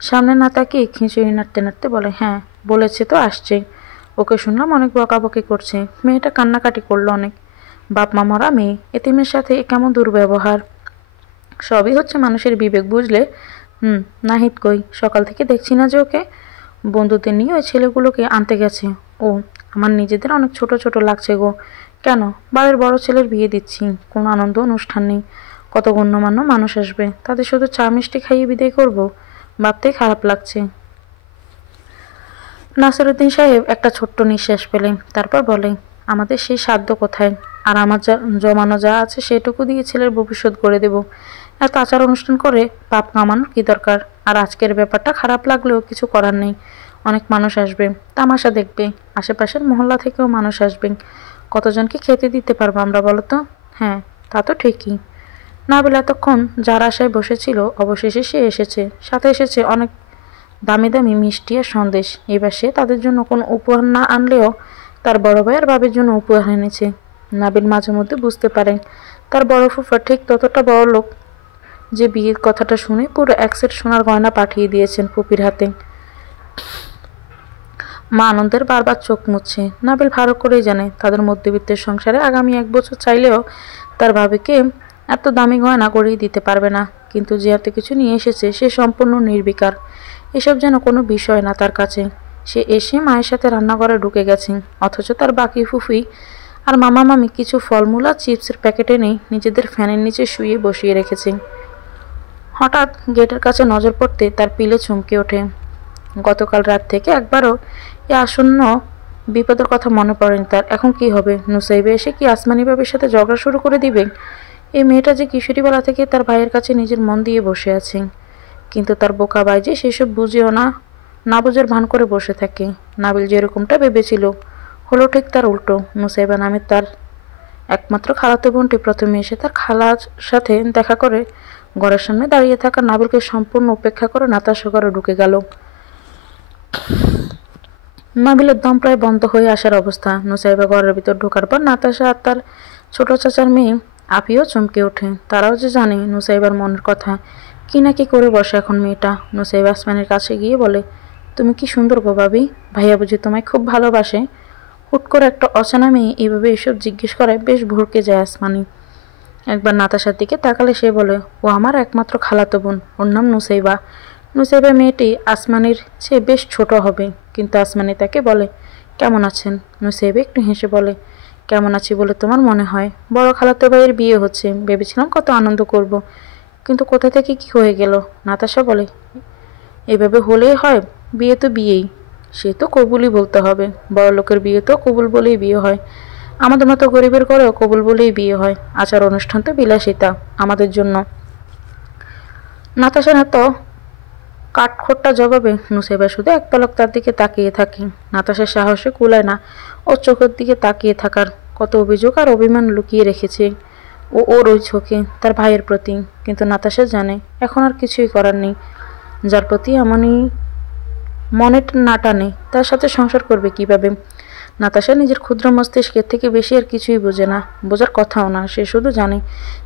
সামনে না তাকিয়ে খিঁচুড়ি নাড়তে নাড়তে বলে, হ্যাঁ বলেছে তো, আসছে। ওকে শুনলাম অনেক বকাবকি করছে। মেয়েটা কান্নাকাটি করলো অনেক। বাপ মা মরা মেয়ে, এতিমের সাথে এ কেমন দুর্ব্যবহার। সবই হচ্ছে মানুষের বিবেক, বুঝলে? নাহিদ কই? সকাল থেকে দেখছি না যে ওকে। বন্ধুদের নিয়ে ওই ছেলেগুলোকে আনতে গেছে ও। আমার নিজেদের অনেক ছোট ছোট লাগছে গো। কেন? বাড়ির বড় ছেলের বিয়ে দিচ্ছি, কোনো আনন্দ অনুষ্ঠান নেই। কত গণ্যমান্য মানুষ আসবে, তাদের শুধু চা মিষ্টি খাইয়ে বিদায় করব, ভাবতেই খারাপ লাগছে। নাসিরুদ্দিন সাহেব একটা ছোট্ট নিঃশ্বাস পেলেন, তারপর বলে, আমাদের সেই সাধ্য কোথায়? আর আমার জমানো যা আছে সেটুকু দিয়ে ছেলের ভবিষ্যৎ গড়ে দেব। এত আচার অনুষ্ঠান করে পাপ কামানোর কি দরকার? আর আজকের ব্যাপারটা খারাপ লাগলেও কিছু করার নেই। অনেক মানুষ আসবে, তামাশা দেখবে, আশেপাশের মহল্লা থেকেও মানুষ আসবেন। কতজনকে খেতে দিতে পারবো আমরা বলো তো? হ্যাঁ, তা তো ঠিকই। নাবিল এতক্ষণ যার আশায় বসেছিল অবশেষে সে এসেছে। সাথে এসেছে অনেক দামি দামি মিষ্টি আর সন্দেশ। এবার সে তাদের জন্য কোনো উপহার না আনলেও তার বড় ভাই আর বাবির জন্য উপহার এনেছে। নাবিল মাঝে মধ্যে বুঝতে পারেন তার বড় ফুফা ঠিক ততটা বড় লোক যে বিয়ের কথাটা শুনে পুরো 1 সেট সোনার গয়না পাঠিয়ে দিয়েছেন ফুপির হাতে। মা আনন্দের বারবার চোখ মুছছে। নাবিল ভালো করেই জানে তাদের মধ্যবিত্তের সংসারে আগামী 1 বছর চাইলেও তার ভাবিকে এত দামি গয়না করেই দিতে পারবে না। কিন্তু যে এত কিছু নিয়ে এসেছে সে সম্পূর্ণ নির্বিকার। এসব যেন কোনো বিষয় না তার কাছে। সে এসে মায়ের সাথে রান্নাঘরে ঢুকে গেছে, অথচ তার বাকি ফুফি আর মামা মামি কিছু ফলমূল আর চিপসের প্যাকেট এনে নিজেদের ফ্যানের নিচে শুয়ে বসিয়ে রেখেছে। হঠাৎ গেটের কাছে নজর পড়তে তার পিলে চমকে ওঠে। গতকাল রাত থেকে একবারও এ আসন্ন বিপদের কথা মনে পড়েনি তার। এখন কি হবে? নুসাইবা এসে কি আসমানি বাবির সাথে ঝগড়া শুরু করে দিবে? এই মেয়েটা যে কিশোরীবেলা থেকে তার ভাইয়ের কাছে নিজের মন দিয়ে বসে আছে, কিন্তু তার বোকা ভাই যে সেসব বুঝেও না, না বোঝার ভান করে বসে থাকে। নাবিল যেরকমটা ভেবেছিল হলো ঠিক তার উল্টো। নুসাইবা নামে তার একমাত্র খালাতো বোনটি প্রথমে এসে তার খালার সাথে দেখা করে ঘরের সামনে দাঁড়িয়ে থাকা নাবিলকে সম্পূর্ণ উপেক্ষা করে নাতাশা ঘরে ঢুকে গেল। নাবিলের দম প্রায় বন্ধ হয়ে আসার অবস্থা। নুসাইবা ঘরের ভিতর ঢোকার পর নাতাশা আর তার ছোট চাচার মেয়ে আপিও চমকে ওঠে। তারাও যে জানে নুসাইবার মনের কথা, কি না কি করে বসে এখন মেয়েটা। নুসাইবা আসমানের কাছে গিয়ে বলে, তুমি কি সুন্দর গো ভাবি, ভাইয়া বুঝি তোমায় খুব ভালোবাসে? হুট করে একটা অচেনা মেয়ে এইভাবে এসব জিজ্ঞেস করায় বেশ ভড়কে যায় আসমানি। একবার নাতাশার দিকে তাকালে সে বলে, ও আমার একমাত্র খালাতো বোন, ওর নাম নুসাইবা। নুসাইবা মেয়েটি আসমানির চেয়ে বেশ ছোট হবে, কিন্তু আসমানি তাকে বলে, কেমন আছেন? নুসাইবা একটু হেসে বলে, কেমন আছি বলে তোমার মনে হয়? বড় খালাতো ভাইয়ের বিয়ে হচ্ছে, ভেবেছিলাম কত আনন্দ করব, কিন্তু কোথা থেকে কি হয়ে গেল। নাতাশা বলে, এভাবে হলেই হয়? বিয়ে তো বিয়েই, সে তো কবুলই বলতে হবে। বড় লোকের বিয়ে তো কবুল বলেই বিয়ে হয়, আমাদের মতো গরিবের ঘরেও কবুল বলেই বিয়ে হয়। আচার অনুষ্ঠান তো বিলাসিতা আমাদের জন্য। নাতাশা না তো কাঠখোট্টা জবাবে নুসাইবা শুধু এক পলক তার দিকে তাকিয়ে থাকে। নাতাশার সাহসে কুলায় না ওর চোখের দিকে তাকিয়ে থাকার। কত অভিযোগ আর অভিমান লুকিয়ে রেখেছে ওর ওই চোখে তার ভাইয়ের প্রতি। কিন্তু নাতাশা জানে এখন আর কিছুই করার নেই। যার প্রতি এমনই মনে না টানে তার সাথে সংসার করবে কিভাবে? নাতাশা নিজের ক্ষুদ্র মস্তিষ্কের থেকে বেশি আর কিছুই বোঝে না, বোঝার কথাও না। সে শুধু জানে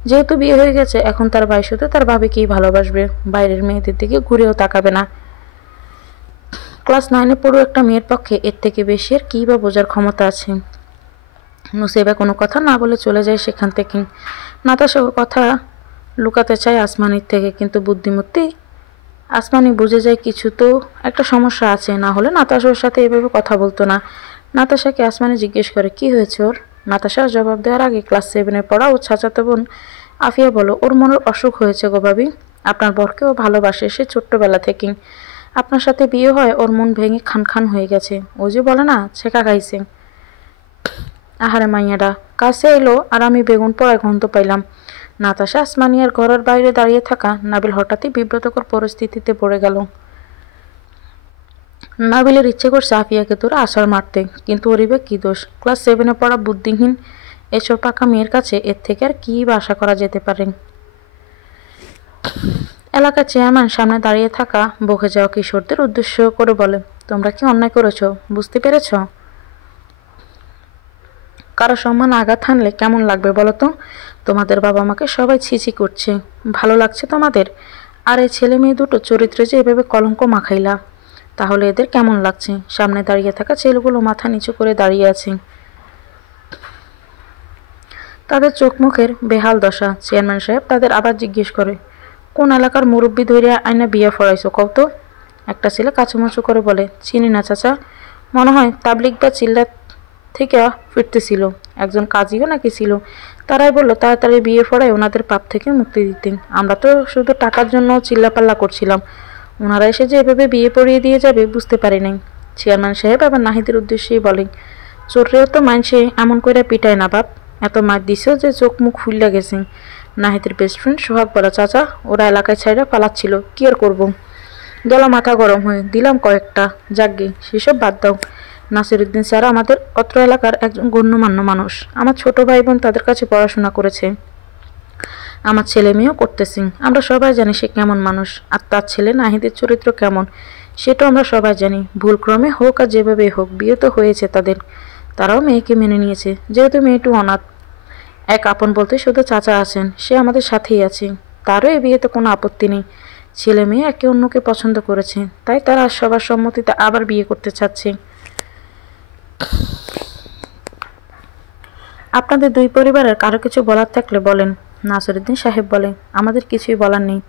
যেহেতু বিয়ে হয়ে গেছে এখন তার ভাই শুধু তার ভাবিকেই ভালোবাসবে, বাইরের মেয়েদের দিকে ঘুরেও তাকাবে না। ক্লাস 9-এ পড়ো একটা মেয়ের পক্ষে এর থেকে বেশি আর কী বা বোঝার ক্ষমতা আছে? নুসাইবা কোনো কথা না বলে চলে যায় সেখান থেকে। নাতাশা ওর কথা লুকাতে চায় আসমানির থেকে, কিন্তু বুদ্ধিমতী আসমানি বুঝে যায় কিছু তো একটা সমস্যা আছে, না হলে নাতাশা ওর সাথে এভাবে কথা বলতো না। নাতাশাকে আসমানি জিজ্ঞেস করে, কি হয়েছে ওর? নাতাশা জবাব দেওয়ার আগে ক্লাস 7-এ পড়া ও চাচাতো বোন আফিয়া বলো, ওর মনের অসুখ হয়েছে গো ভাবি। আপনার বরকেও ভালোবাসে সে ছোট্টবেলা থেকেই, আপনার সাথে বিয়ে হয় ওর মন ভেঙে খান খান হয়ে গেছে। ও যে বলে না ছেঁকা খাইছে। আহারে মাইয়াডা, কাছে এলো আর আমি বেগুন পোড়ায় গন্ধ পাইলাম। নাতাশা আসমানিয়ার ঘরের বাইরে দাঁড়িয়ে থাকা নাবিল হঠাৎই বিব্রতকর পরিস্থিতিতে পড়ে গেল। নাবিলের ইচ্ছে করছে আফিয়াকে তোরা আছাড় মারতে, কিন্তু ওরিবে কি দোষ? ক্লাস 7-এ পড়া বুদ্ধিহীন এসব পাকা মেয়ের কাছে এর থেকে আর কী বা আশা করা যেতে পারে? এলাকার চেয়ারম্যান সামনে দাঁড়িয়ে থাকা বকে যাওয়া কিশোরদের উদ্দেশ্য করে বলে, তোমরা কি অন্যায় করেছ? বুঝতে পেরেছ? কারো সম্মান আঘাত হানলে কেমন লাগবে বলো তো? তোমাদের বাবা মাকে সবাই ছিছি করছে, ভালো লাগছে তোমাদের? আর এই ছেলে মেয়ে দুটো চরিত্রে যে এভাবে কলঙ্ক মাখাইলা, তাহলে এদের কেমন লাগছে? সামনে দাঁড়িয়ে থাকা ছেলেগুলো মাথা নিচু করে দাঁড়িয়ে আছে, তাদের চোখ মুখের বেহাল দশা। চেয়ারম্যান সাহেব তাদের আবার জিজ্ঞেস করে, কোন এলাকার মুরব্বি ধরিয়া আইনা বিয়ে ফরাইছো কও তো? একটা ছেলে কাচুমাচু করে বলে, চিনি না চাচা, মনে হয় তাবলিগ বা চিল্লাত থেকে ফিরতেছিল, একজন কাজীও নাকি ছিল। তারাই বলল তাড়াতাড়ি বিয়ে ফড়ায় ওনাদের পাপ থেকে মুক্তি দিতেন। আমরা তো শুধু টাকার জন্য চিল্লাপাল্লা করছিলাম, ওনারা এসে যে এভাবে বিয়ে পড়িয়ে দিয়ে যাবে বুঝতে পারি নাই। চেয়ারম্যান সাহেব আবার নাহিদের উদ্দেশ্যেই বলেন, চোররেও তো মানছে এমন করে পিটায় না বাপ, এত মার দিছেও যে চোখ মুখ ফুললে গেছে। নাহিদের বেস্ট ফ্রেন্ড সোহাগ বলা, চাচা ওরা এলাকায় ছাইরা পালাচ্ছিল, কি আর করবো? গেল মাথা গরম হয়ে, দিলাম কয়েকটা, যাকগে সেসব বাদ দাও। নাসিরুদ্দিন স্যার আমাদের অত্র এলাকার একজন গণ্যমান্য মানুষ, আমার ছোট ভাই বোন তাদের কাছে পড়াশোনা করেছে, আমার ছেলে মেয়েও করতেছি। আমরা সবাই জানি সে কেমন মানুষ, আর তার ছেলে নাহিদের চরিত্র কেমন সেটাও আমরা সবাই জানি। ভুলক্রমে হোক আর যেভাবেই হোক বিয়ে তো হয়েছে তাদের, তারাও মেয়েকে মেনে নিয়েছে। যেহেতু মেয়েটু অনাথ, এক আপন বলতে শুধু চাচা আছেন, সে আমাদের সাথেই আছে, তারও এ বিয়েতে কোনো আপত্তি নেই। ছেলে মেয়ে একে অন্যকে পছন্দ করেছে, তাই তারা সবার সম্মতিতে আবার বিয়ে করতে চাচ্ছে। আপনাদের দুই পরিবারের কারো কিছু বলার থাকলে বলেন। নাসিরুদ্দিন সাহেব বলে, আমাদের কিছুই বলার নেই,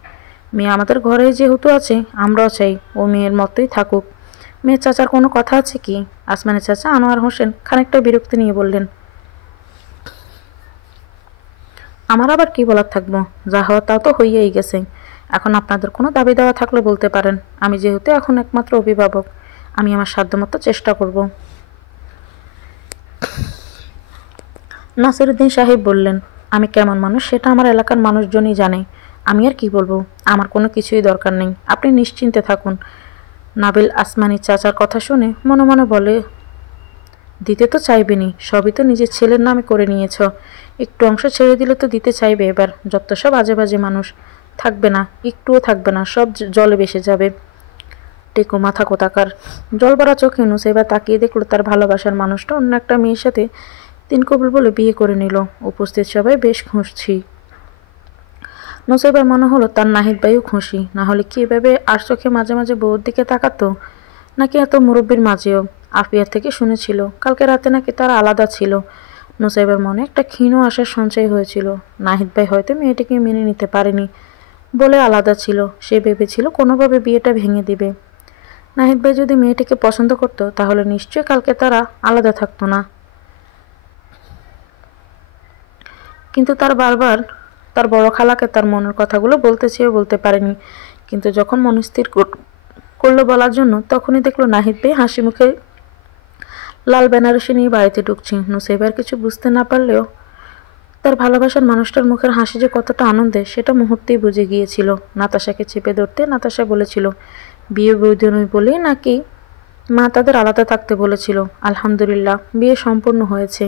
মেয়ে আমাদের ঘরে যেহেতু আছে আমরাও চাই ও মেয়ের মতোই থাকুক। মেয়ের চাচার কোনো কথা আছে কি? আসমানের চাচা আনোয়ার হোসেন খানিকটা বিরক্তি নিয়ে বললেন, আমার আবার কি বলার থাকবো, যা হওয়ার তা তো হইয়াই গেছে। এখন আপনাদের কোনো দাবি দেওয়া থাকলে বলতে পারেন। আমি যেহেতু এখন একমাত্র অভিভাবক, আমি আমার সাধ্যমতো চেষ্টা করব। নাসিরুদ্দিন সাহেব বললেন, আমি কেমন মানুষ সেটা আমার এলাকার মানুষজনই জানে। আমি আর কি বলবো, আমার কোনো কিছুই দরকার নেই, আপনি নিশ্চিন্তে থাকুন। নাবিল আসমানি চাচার কথা শুনে মনে মনে বলে, দিতে তো চাইবেনি, সবই তো নিজের ছেলের নামে করে নিয়েছ, একটু অংশ ছেড়ে দিলে তো দিতে চাইবে। এবার যত সব আজে বাজে মানুষ থাকবে না, একটুও থাকবে না, সব জলে ভেসে যাবে। টেকো মাথা কোথাকার। জল ভরা চোখে নুসাইবা তাকিয়ে দেখলো তার ভালোবাসার মানুষটা অন্য একটা মেয়ের সাথে তিন কবুল বলে বিয়ে করে নিল। উপস্থিত সবাই বেশ খুশি। নুসাইবার মনে হলো তার নাহিদ ভাইও খুশি, না হলে কি এভাবে আর চোখে মাঝে মাঝে বউর দিকে তাকাতো, নাকি এত মুরব্বীর মাঝেও। আফিয়ার থেকে শুনেছিল কালকে রাতে নাকি তারা আলাদা ছিল। নুসাইবার মনে একটা ক্ষীণ আশার সঞ্চয় হয়েছিল। নাহিদ ভাই হয়তো মেয়েটিকে মেনে নিতে পারেনি বলে আলাদা ছিল। সে ভেবেছিল কোনোভাবে বিয়েটা ভেঙে দিবে। নাহিদ ভাই যদি মেয়েটিকে পছন্দ করত তাহলে নিশ্চয়ই কালকে তারা আলাদা থাকতো না। কিন্তু তার বড় খালাকে তার মনের কথাগুলো বলতে চেয়েও বলতে পারেনি। কিন্তু যখন মন স্থির করলো বলার জন্য, তখনই দেখলো নাহিদ ভাই হাসি মুখে লাল বেনারসি নিয়ে বাড়িতে ঢুকছে। নুসাইবার কিছু বুঝতে না পারলেও তার ভালোবাসার মানুষটার মুখের হাসি যে কতটা আনন্দের সেটা মুহূর্তেই বুঝে গিয়েছিল। নাতাশাকে চেপে ধরতে নাতাশা বলেছিল, বিয়ে বৈধ নয় বলেই নাকি মা তাদের আলাদা থাকতে বলেছিল। আলহামদুলিল্লাহ, বিয়ে সম্পূর্ণ হয়েছে।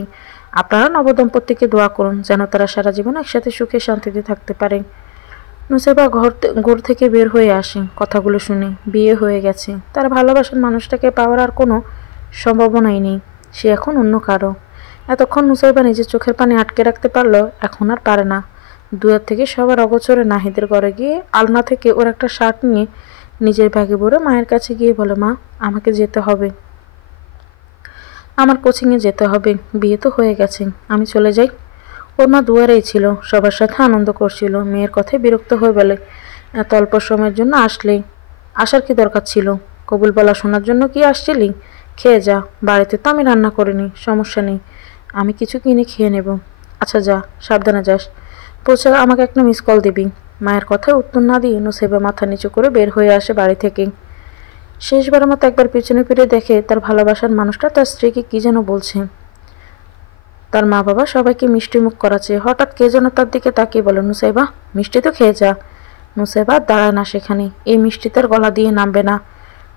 আপনারা নবদম্পতিকে দোয়া করুন যেন তারা সারা জীবন একসাথে সুখে শান্তিতে থাকতে পারে। নুসাইবা ঘর থেকে বের হয়ে আসে কথাগুলো শুনে। বিয়ে হয়ে গেছে, তার ভালোবাসার মানুষটাকে পাওয়ার আর কোনো সম্ভাবনাই নেই। সে এখন অন্য কারো। এতক্ষণ নুসাইবা নিজের চোখের পানি আটকে রাখতে পারলো, এখন আর পারে না। দুয়ার থেকে সবার অগোচরে নাহিদের ঘরে গিয়ে আলনা থেকে ওর একটা শার্ট নিয়ে নিজের ব্যাগে ভরে মায়ের কাছে গিয়ে বলে, মা, আমাকে যেতে হবে, আমার কোচিংয়ে যেতে হবে, বিয়ে তো হয়ে গেছে, আমি চলে যাই। ওর মা দুয়ারেই ছিল, সবার সাথে আনন্দ করছিল। মেয়ের কথায় বিরক্ত হয়ে বলে, এত অল্প সময়ের জন্য আসার কি দরকার ছিল? কবুল বলা শোনার জন্য কি আসছিলি? খেয়ে যা, বাড়িতে তো আমি রান্না করিনি, সমস্যা নেই, আমি কিছু কিনে খেয়ে নেব। আচ্ছা যা, সাবধানে যাস, পৌঁছে আমাকে একটা মিস কল দিবি। মায়ের কথায় উত্তর না দিয়ে নুসাইবা মাথা নিচু করে বের হয়ে আসে বাড়ি থেকে। শেষবারের মতো একবার পিছনে ফিরে দেখে তার ভালোবাসার মানুষটা তার স্ত্রীকে কি যেন বলছে। তার মা বাবা সবাইকে মিষ্টি মুখ করাচ্ছে। হঠাৎ কে যেন তার দিকে তাকিয়ে বলে, নুসাইবা, মিষ্টি তো খেয়ে যা। নুসাইবা দাঁড়ায় না সেখানে, এই মিষ্টি তার গলা দিয়ে নামবে না।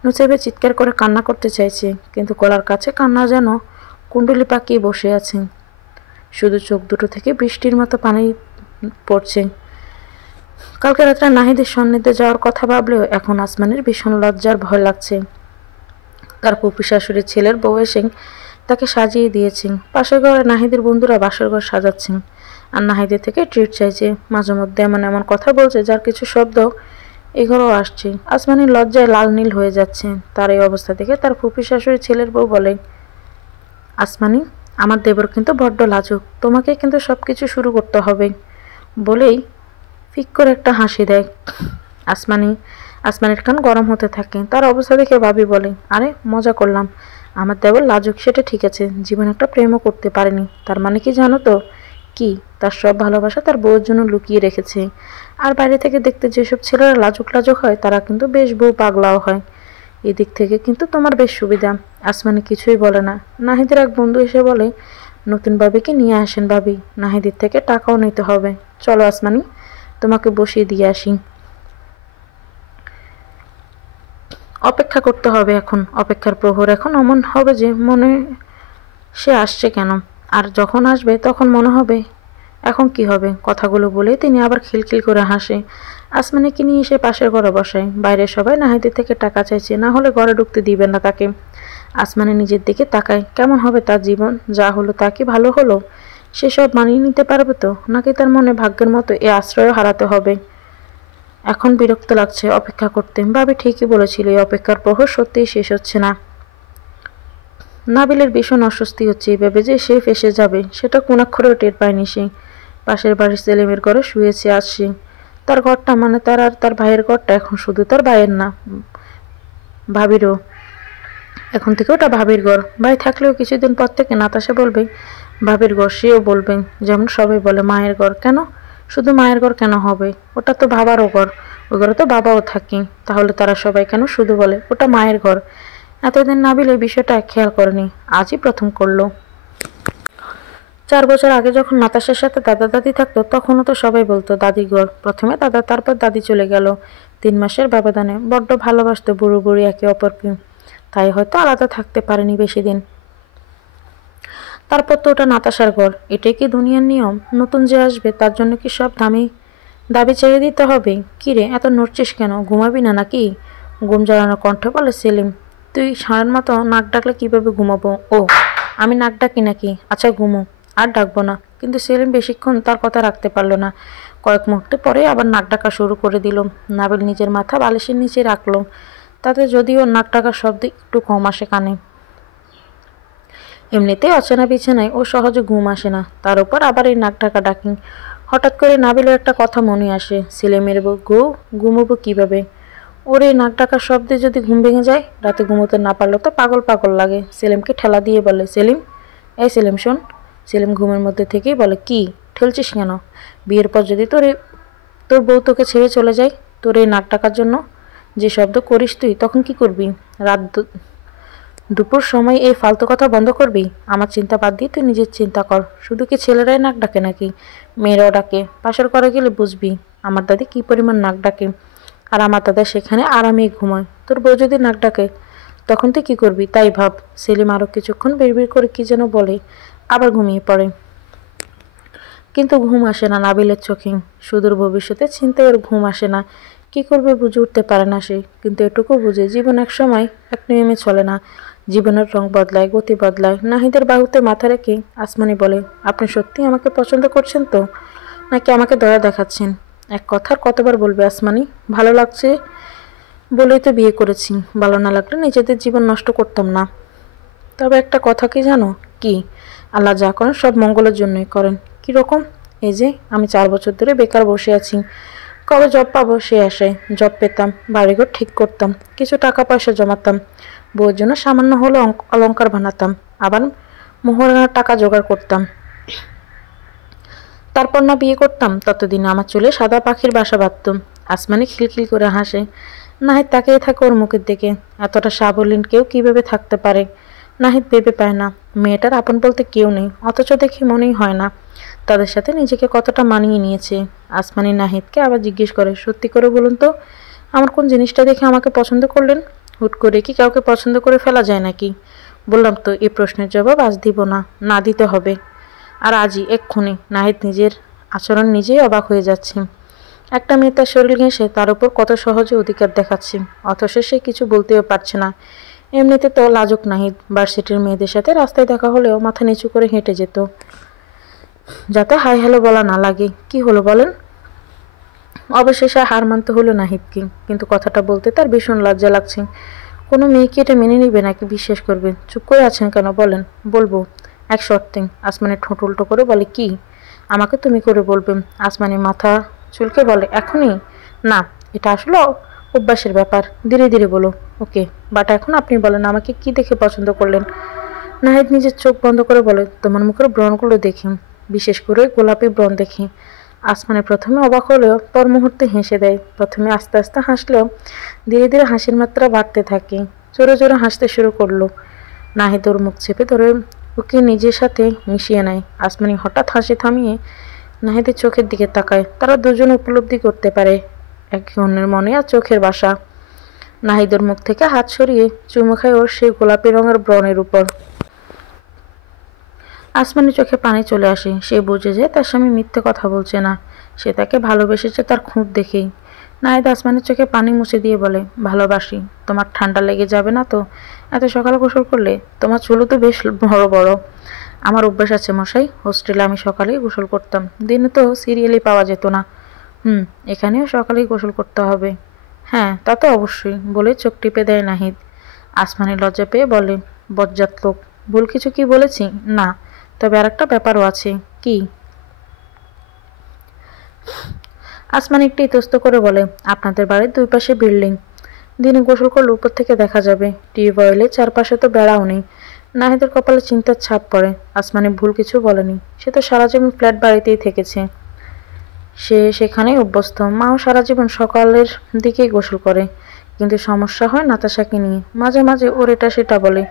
নুসাইবা চিৎকার করে কান্না করতে চাইছে, কিন্তু গলার কাছে কান্না যেন কুণ্ডলি পাকিয়ে বসে আছে। শুধু চোখ দুটো থেকে বৃষ্টির মতো পানি পড়ছে। কালকে রাত্রে নাহিদের সান্নিধ্যে যাওয়ার কথা ভাবলেও এখন আসমানের ভীষণ লজ্জার ভয় লাগছে। তার ফুপি শাশুড়ির ছেলের বউ এসে তাকে সাজিয়ে দিয়েছেন। পাশের ঘরে নাহিদের বন্ধুরা বাসর ঘর সাজাচ্ছেন আর নাহিদের থেকে ট্রিট চাইছে। মাঝে মধ্যে এমন এমন কথা বলছে যার কিছু শব্দ এই ঘরেও আসছে। আসমানের লজ্জায় লাল নীল হয়ে যাচ্ছে। তার এই অবস্থা দেখে তার ফুপি শাশুড়ির ছেলের বউ বলে, আসমানি, আমার দেবর কিন্তু বড্ড লাজুক, তোমাকে কিন্তু সবকিছু শুরু করতে হবে বলেই ফিক করে একটা হাসি দেয়। আসমানির কান গরম হতে থাকে। তার অবস্থা দেখে ভাবি বলে, আরে মজা করলাম, আমার দেবর লাজুক সেটা ঠিক আছে, জীবনে একটা প্রেমও করতে পারেনি, তার মানে কি জানো তো? কি? তার সব ভালোবাসা তার বউয়ের জন্য লুকিয়ে রেখেছে। আর বাইরে থেকে দেখতে যেসব ছেলেরা লাজুক লাজুক হয় তারা কিন্তু বেশ বউ পাগলাও হয়। এদিক থেকে কিন্তু তোমার বেশ সুবিধা। আসমানি কিছুই বলে না। নাহিদের এক বন্ধু এসে বলে, নতুন ভাবিকে নিয়ে আসেন ভাবি, নাহিদের থেকে টাকাও নিতে হবে, চলো আসমানি, তোমাকে বসিয়ে দিয়ে আসি। অপেক্ষা করতে হবে এখন, অপেক্ষার প্রহর এখন অমন হবে যে মনে সে আসছে কেন, আর যখন আসবে তখন মনে হবে এখন কি হবে। কথাগুলো বলে তিনি আবার খিলখিল করে হাসে। আসমানিকে নিয়ে এসে পাশের ঘরে বসায়। বাইরে সবাই নাহিদের থেকে টাকা চাইছে, না হলে ঘরে ঢুকতে দিবেন না তাকে। আসমানি নিজের দিকে তাকায়, কেমন হবে তার জীবন? যা হলো তা কি ভালো হলো? সে সব মানিয়ে নিতে পারবে তো, নাকি তার মনে ভাগ্যের মতো এ আশ্রয় হারাতে হবে? এখন বিরক্ত লাগছে অপেক্ষা করতে। ভাবি ঠিকই বলেছিল, এই অপেক্ষার প্রহর সত্যিই শেষ হচ্ছে না। নাবিলের ভীষণ অস্বস্তি হচ্ছে, ভেবে যে সে ফেসে যাবে সেটা কোনাক্ষরেও টের পায়নি সে। পাশের বাড়ির সেলিমের ঘরে শুয়েছে আজ সে। তার ঘরটা, মানে তার আর তার ভাইয়ের ঘরটা এখন শুধু তার ভাইয়ের না, ভাবিরও। এখন থেকে ওটা ভাবির ঘর। ভাই থাকলেও কিছুদিন পর থেকে নাতাশা বলবে, ভাবির ঘর, সেও বলবেন যেমন সবাই বলে মায়ের ঘর। কেন শুধু মায়ের ঘর কেন হবে? ওটা তো বাবারও ঘর, ওই ঘরে তো বাবাও থাকি। তাহলে তারা সবাই কেন শুধু বলে ওটা মায়ের ঘর? এতদিন নাবিল এই বিষয়টা খেয়াল করেনি, আজই প্রথম করলো। 4 বছর আগে যখন নাতাশার সাথে দাদা দাদি থাকতো তখনও তো সবাই বলতো দাদির ঘর। প্রথমে দাদা, তারপর দাদি চলে গেল 3 মাসের ব্যবধানে। বড্ড ভালোবাসতো বুড়ো বুড়ি একে অপরকে, তাই হয়তো আলাদা থাকতে পারেনি বেশি দিন। তারপর তো ওটা নাতাশার ঘর, এটাই কি দুনিয়ার নিয়ম? নতুন যে আসবে তার জন্য কি সব দাবি ছেড়ে দিতে হবে? কিরে এত নড়ছিস কেন, ঘুমাবি না নাকি? ঘুম জ্বালানো কণ্ঠে বলে সেলিম। তুই ষাঁড়ের মতো নাক ডাকলে কিভাবে ঘুমাবো? ও, আমি নাক ডাকি নাকি? আচ্ছা ঘুমো। আর ডাকবো না। কিন্তু সেলিম বেশিক্ষণ তার কথা রাখতে পারল না। কয়েক মুহূর্তে পরে আবার নাক ডাকা শুরু করে দিল। নাবিল নিজের মাথা বালিশের নিচে রাখলো, তাতে যদিও নাক ডাকার শব্দ একটু কম আসে কানে। এমনিতেই অচেনা বিছানায় ও সহজে ঘুম আসে না, তার উপর আবার এই নাক ডাকা ডাকি। হঠাৎ করে নাবিলের একটা কথা মনে আসে, সেলিমের বউ ঘুমোবো কিভাবে? ওর এই নাক ডাকার শব্দে যদি ঘুম ভেঙে যায়, রাতে ঘুমোতে না পারলেও তো পাগল পাগল লাগে। সেলিমকে ঠেলা দিয়ে বলে, সেলিম, এই সেলিম শোন। সেলিম ঘুমের মধ্যে থেকেই বলে, কি ঠেলছিস কেন? বিয়ের পর যদি তোর বউ তোকে ছেড়ে চলে যায়, তোর এই নাক ডাকার জন্য যে শব্দ করিস তুই, তখন কি করবি? দুপুর সময় এই ফালতু কথা বন্ধ করবি? আমার চিন্তা বাদ দিয়ে তুই নিজের চিন্তা কর। শুধু কি ছেলেরাই নাক ডাকে নাকি? মেয়েরাও ডাকে। পাশের ঘরে গেলে বুঝবি আমার দাদি কি পরিমাণ নাক ডাকে। আর আমার দাদা সেখানে আরামেই ঘুমায়। তোর বউ যদি নাক ডাকে তখন তুই কি করবি তাই ভাব। সেলিম আরও কিছুক্ষণ বিড়বিড় করে কি যেন বলে, আবার ঘুমিয়ে পড়ে। কিন্তু ঘুম আসে না নাবিলের চোখে। সুদূর ভবিষ্যতে চিন্তায় ওর ঘুম আসে না। কি করবে বুঝে উঠতে পারে না সে, কিন্তু এটুকু বুঝে জীবন এক সময় এক নিয়মে চলে না। জীবনের রং বদলায়, গতি বদলায়। নাহিদের বাহুতে মাথা রেখে আসমানি বলে, আপনি সত্যি আমাকে পছন্দ করছেন তো, নাকি আমাকে দয়া দেখাচ্ছেন? এক কথার কতবার বলবে আসমানি? ভালো লাগছে বলেই তো বিয়ে করেছি, ভালো না লাগলে নিজেদের জীবন নষ্ট করতাম না। তবে একটা কথা কি জানো? কি? আল্লাহ যা করেন সব মঙ্গলের জন্যই করেন। কীরকম? এই যে আমি 4 বছর ধরে বেকার বসে আছি, কবে জব পাবো সে আশায়। জব পেতাম, বাড়িঘর ঠিক করতাম, কিছু টাকা পয়সা জমাতাম, বউয়ের জন্য সামান্য হলে অলংকার বানাতাম, আবার মোহরানার টাকা জোগাড় করতাম। তারপর না বিয়ে করতাম, ততদিন আমার চুলে সাদা পাখির বাসা বাঁধতাম। আসমানি খিলখিল করে হাসে। নাহিদ তাকিয়ে থাকে ওর মুখের দিকে। এতটা সাবলীল কেউ কিভাবে থাকতে পারে? নাহিদ ভেবে পায় না। মেয়েটার আপন বলতে কেউ নেই, অথচ দেখে মনেই হয় না তাদের সাথে নিজেকে কতটা মানিয়ে নিয়েছে। আসমানি নাহিদকে আবার জিজ্ঞেস করে, সত্যি করে বলুন তো, আমার কোন জিনিসটা দেখে আমাকে পছন্দ করলেন? হুট করে কি কাউকে পছন্দ করে ফেলা যায় নাকি? বললাম তো এই প্রশ্নের জবাব আজ দিব না, না দিতে হবে। আর আজই, এক্ষুনি। নাহিদ নিজের আচরণ নিজেই অবাক হয়ে যাচ্ছে। একটা মেয়ে তার শরীর ঘেঁষে তার উপর কত সহজে অধিকার দেখাচ্ছে, অথচ সে কিছু বলতেও পারছে না। এমনিতে তো লাজুক নাহিদ। ভার্সিটির মেয়েদের সাথে রাস্তায় দেখা হলেও মাথা নিচু করে হেঁটে যেত, যাতে হাই হ্যালো বলা না লাগে। কি হলো বলেন? অবশেষে হার মানতে হলো নাহিদকে, কিন্তু কথাটা বলতে তার ভীষণ লজ্জা লাগছে। কোনো মেয়ে কি এটা মেনে নিবে নাকি বিশ্বাস করবে? চুপ করে আছেন কেন বলেন। বলবো, এক শর্তে। আসমানি ঠোঁট উল্টো করে বলে, কি? আমাকে তুমি করে বলবেন। আসমানি মাথা চুলকে বলে, এখনই না, এটা আসলে অভ্যাসের ব্যাপার, ধীরে ধীরে বলো। ওকে, বাট এখন আপনি বলেন আমাকে কি দেখে পছন্দ করলেন? নাহিদ নিজের চোখ বন্ধ করে বলে, তোমার মুখের ব্রণগুলো দেখি, বিশেষ করে গোলাপি ব্রণ দেখি। আসমানি প্রথমে অবাক হলেও পর মুহূর্তে হেসে দেয়। প্রথমে আস্তে আস্তে হাসলেও ধীরে ধীরে হাসির মাত্রা বাড়তে থাকে। জোরে জোরে হাসতে শুরু করলো। নাহিদ ওর মুখ চেপে ধরে ওকে নিজের সাথে মিশিয়ে নেয়। আসমানি হঠাৎ হাসি থামিয়ে নাহিদের চোখের দিকে তাকায়। তারা দুজন উপলব্ধি করতে পারে একে অন্যের মনে আর চোখের ভাষা। নাহিদের মুখ থেকে হাত সরিয়ে চুমু খায় ওর সেই গোলাপি রঙের ব্রণের উপর। আসমানির চোখে পানি চলে আসে। সে বুঝে যে তার স্বামী মিথ্যে কথা বলছে না, সে তাকে ভালোবেসেছে তার খুঁত দেখেই। নাহিদ আসমানির চোখে পানি মুছে দিয়ে বলে, ভালোবাসি। তোমার ঠান্ডা লেগে যাবে না তো এত সকালে গোসল করলে? তোমার চুলও তো বেশ বড় বড়। আমার অভ্যাস আছে মশাই, হোস্টেলে আমি সকালেই গোসল করতাম, দিনে তো সিরিয়ালই পাওয়া যেত না। এখানেও সকালেই গোসল করতে হবে? হ্যাঁ, তা তো অবশ্যই, বলে চোখ টিপে দেয় নাহিদ। আসমানি লজ্জা পেয়ে বলে, বজ্জাত লোক, ভুল কিছু কি বলেছি? না, তবে আর একটা ব্যাপারও আছে। কি? আসমানি একটু ইতস্ত করে বলে, আপনাদের বাড়ির 2 পাশে বিল্ডিং, দিনে গোসল করলে উপর থেকে দেখা যাবে। টিউবওয়েলের চারপাশে তো বেড়াও নেই, নাহিদের কপালে চিন্তার ছাপ পড়ে। আসমানি ভুল কিছু বলেনি, সে তো সারা জীবন ফ্ল্যাট বাড়িতেই থেকেছে, সে সেখানেই অভ্যস্ত। মাও সারা জীবন সকালের দিকেই গোসল করে, কিন্তু সমস্যা হয় নাতাশাকে নিয়ে। মাঝে মাঝে ওর এটা সেটা বলে,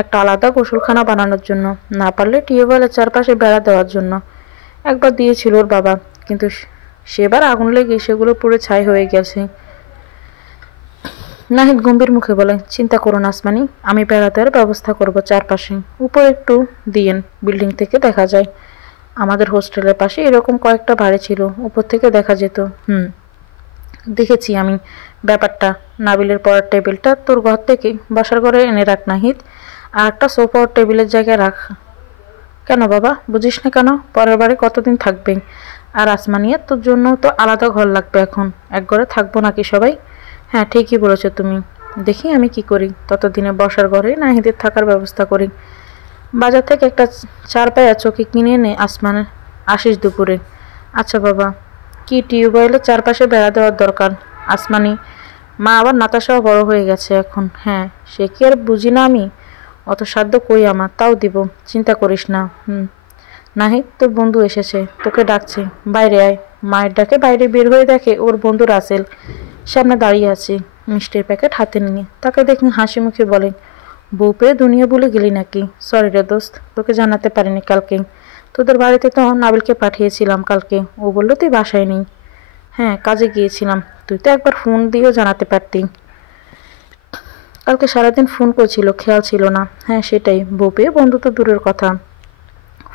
একটা আলাদা গোসলখানা বানানোর জন্য, না পারলে টিউবওয়েলের চারপাশে বেড়া দেওয়ার জন্য। একবার দিয়েছিল ওর বাবা, কিন্তু সেবার আগুন লেগে সেগুলো পুরো ছাই হয়ে গেছে। নাহিদ গম্ভীর মুখে বলে, চিন্তা করুন আসমানি, আমি বেড়া দেওয়ার ব্যবস্থা করব চারপাশে। উপরে একটু দিয়েন, বিল্ডিং থেকে দেখা যায়। আমাদের হোস্টেলের পাশে এরকম কয়েকটা বাড়ি ছিল, উপর থেকে দেখা যেত। দেখেছি আমি ব্যাপারটা। নাবিলের পড়ার টেবিলটা তোর ঘর থেকে বাসার ঘরে এনে রাখ নাহিদ, আর একটা সোফা ওর টেবিলের জায়গায় রাখ। কেন বাবা, বুঝিস না কেন? পরের বাড়ি কতদিন থাকবে? আর আসমানিয়া, তোর জন্য তো আলাদা ঘর লাগবে এখন। এক ঘরে থাকবো নাকি সবাই? হ্যাঁ, ঠিকই বলেছ তুমি। দেখি আমি কি করি, ততদিনে বসার ঘরে নাহিদের থাকার ব্যবস্থা করি। বাজার থেকে একটা চারপায়া চৌকি কিনে এনে আসিস দুপুরে। আচ্ছা বাবা। কি টিউবওয়েলের চারপাশে বেড়া দেওয়ার দরকার? আসমানি, মা আবার নাতাশাও বড় হয়ে গেছে এখন। হ্যাঁ, সে কি আর বুঝি না আমি? অত সাধ্য কই আমার, তাও দিব, চিন্তা করিস না। নাহিদ, তোর বন্ধু এসেছে, তোকে ডাকছে, বাইরে আয়। মায়ের ডাকে বাইরে বের হয়ে দেখে ওর বন্ধু রাসেল সামনে দাঁড়িয়ে আছে, মিষ্টির প্যাকেট হাতে নিয়ে। তাকে দেখে হাসি মুখে বলে, বউ পেয়ে দুনিয়া ভুলে গেলি নাকি? সরি রে দোস্ত, তোকে জানাতে পারিনি কালকে। তোদের বাড়িতে তো নাবিলকে পাঠিয়েছিলাম কালকে, ও বললো তুই বাসায় নেই। হ্যাঁ, কাজে গিয়েছিলাম, তুই তো একবার ফোন দিয়েও জানাতে পারতি। কালকে সারাদিন ফোন করছিল, খেয়াল ছিল না। হ্যাঁ সেটাই, বউ পেয়ে বন্ধু তো দূরের কথা,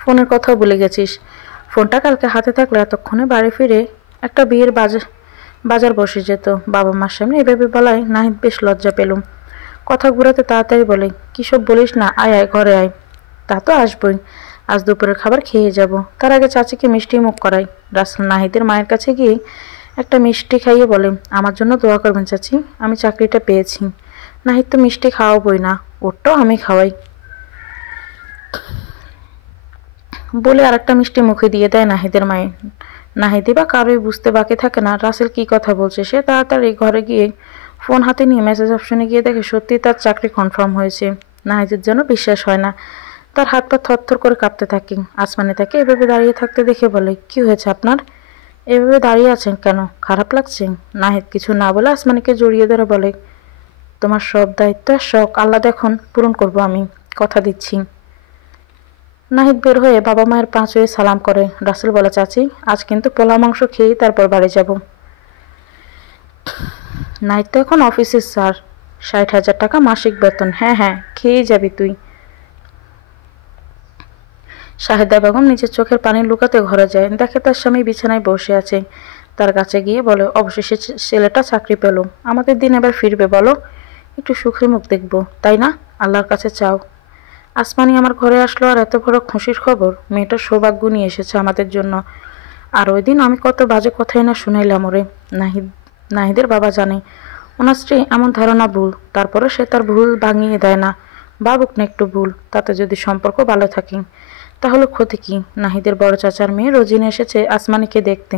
ফোনের কথাও ভুলে গেছিস। ফোনটা কালকে হাতে থাকলে এতক্ষণে বাড়ি ফিরে একটা বিয়ের বাজার বসে যেত। বাবা মার সামনে এভাবে বলায় নাহিদ বেশ লজ্জা পেলুম। কথা ঘুরাতে তাড়াতাড়ি বলে, কী সব বলিস না, আয় আয় ঘরে আয়। তা তো আসবই, আজ দুপুরের খাবার খেয়ে যাব। তার আগে চাচিকে মিষ্টি মুখ করাই। রাসেল নাহিদের মায়ের কাছে গিয়ে একটা মিষ্টি খাইয়ে বলে, আমার জন্য দোয়া করবেন চাচি, আমি চাকরিটা পেয়েছি। নাহিদ তো মিষ্টি খাওয়াবই না, ওরটাও আমি খাওয়াই বলে আরেকটা মিষ্টি মুখে দিয়ে দেয় নাহিদের মায়ের। নাহিদি বা কারোই বুঝতে বাকি থাকে না রাসেল কি কথা বলছে। সে তাড়াতাড়ি ঘরে গিয়ে ফোন হাতে নিয়ে মেসেজ অপশনে গিয়ে দেখে সত্যি তার চাকরি কনফার্ম হয়েছে। নাহিদের যেন বিশ্বাস হয় না, তার হাত পা থরথর করে কাঁপতে থাকে। আসমানে তাকে এভাবে দাঁড়িয়ে থাকতে দেখে বলে, কি হয়েছে আপনার? এভাবে দাঁড়িয়ে আছেন কেন, খারাপ লাগছে? নাহিদ কিছু না বলে আসমানিকে জড়িয়ে ধরে বলে, তোমার সব দায়িত্ব আর শখ আল্লাহ এখন পূরণ করব, আমি কথা দিচ্ছি। নাহিদ বের হয়ে বাবা মায়ের পা ছুঁয়ে সালাম করে। রাসেল বলে, চাচি আজ কিন্তু পোলা মাংস খেয়েই তারপর বাড়ি যাব। নাহিদ তো এখন অফিসের স্যার, 60,000 টাকা মাসিক বেতন। হ্যাঁ হ্যাঁ, খেয়েই যাবি তুই। শাহেদা বেগম নিজের চোখের পানি লুকাতে ঘরে যায়, দেখে তার স্বামী বিছানায় বসে আছে। তার কাছে গিয়ে বলে, অবশেষে ছেলেটা চাকরি পেল, আমাদের দিন এবার ফিরবে বলো, একটু সুখের মুখ দেখবো, তাই না? আল্লাহর কাছে চাও। আসমানি আমার ঘরে আসলো, আর এত বড় খুশির খবর, মেয়েটার সৌভাগ্য নিয়ে এসেছে আমাদের জন্য। আর ওই দিন আমি কত বাজে কথাই না শুনাইলাম ওরে। নাহিদের বাবা জানে ওনার স্ত্রী এমন ধারণা ভুল, তারপরে সে তার ভুল ভাঙিয়ে দেয় না। ভাবুক না একটু ভুল, তাতে যদি সম্পর্ক ভালো থাকে তাহলে ক্ষতি কি? নাহিদের বড় চাচার মেয়ে রোজিনা এসেছে আসমানিকে দেখতে।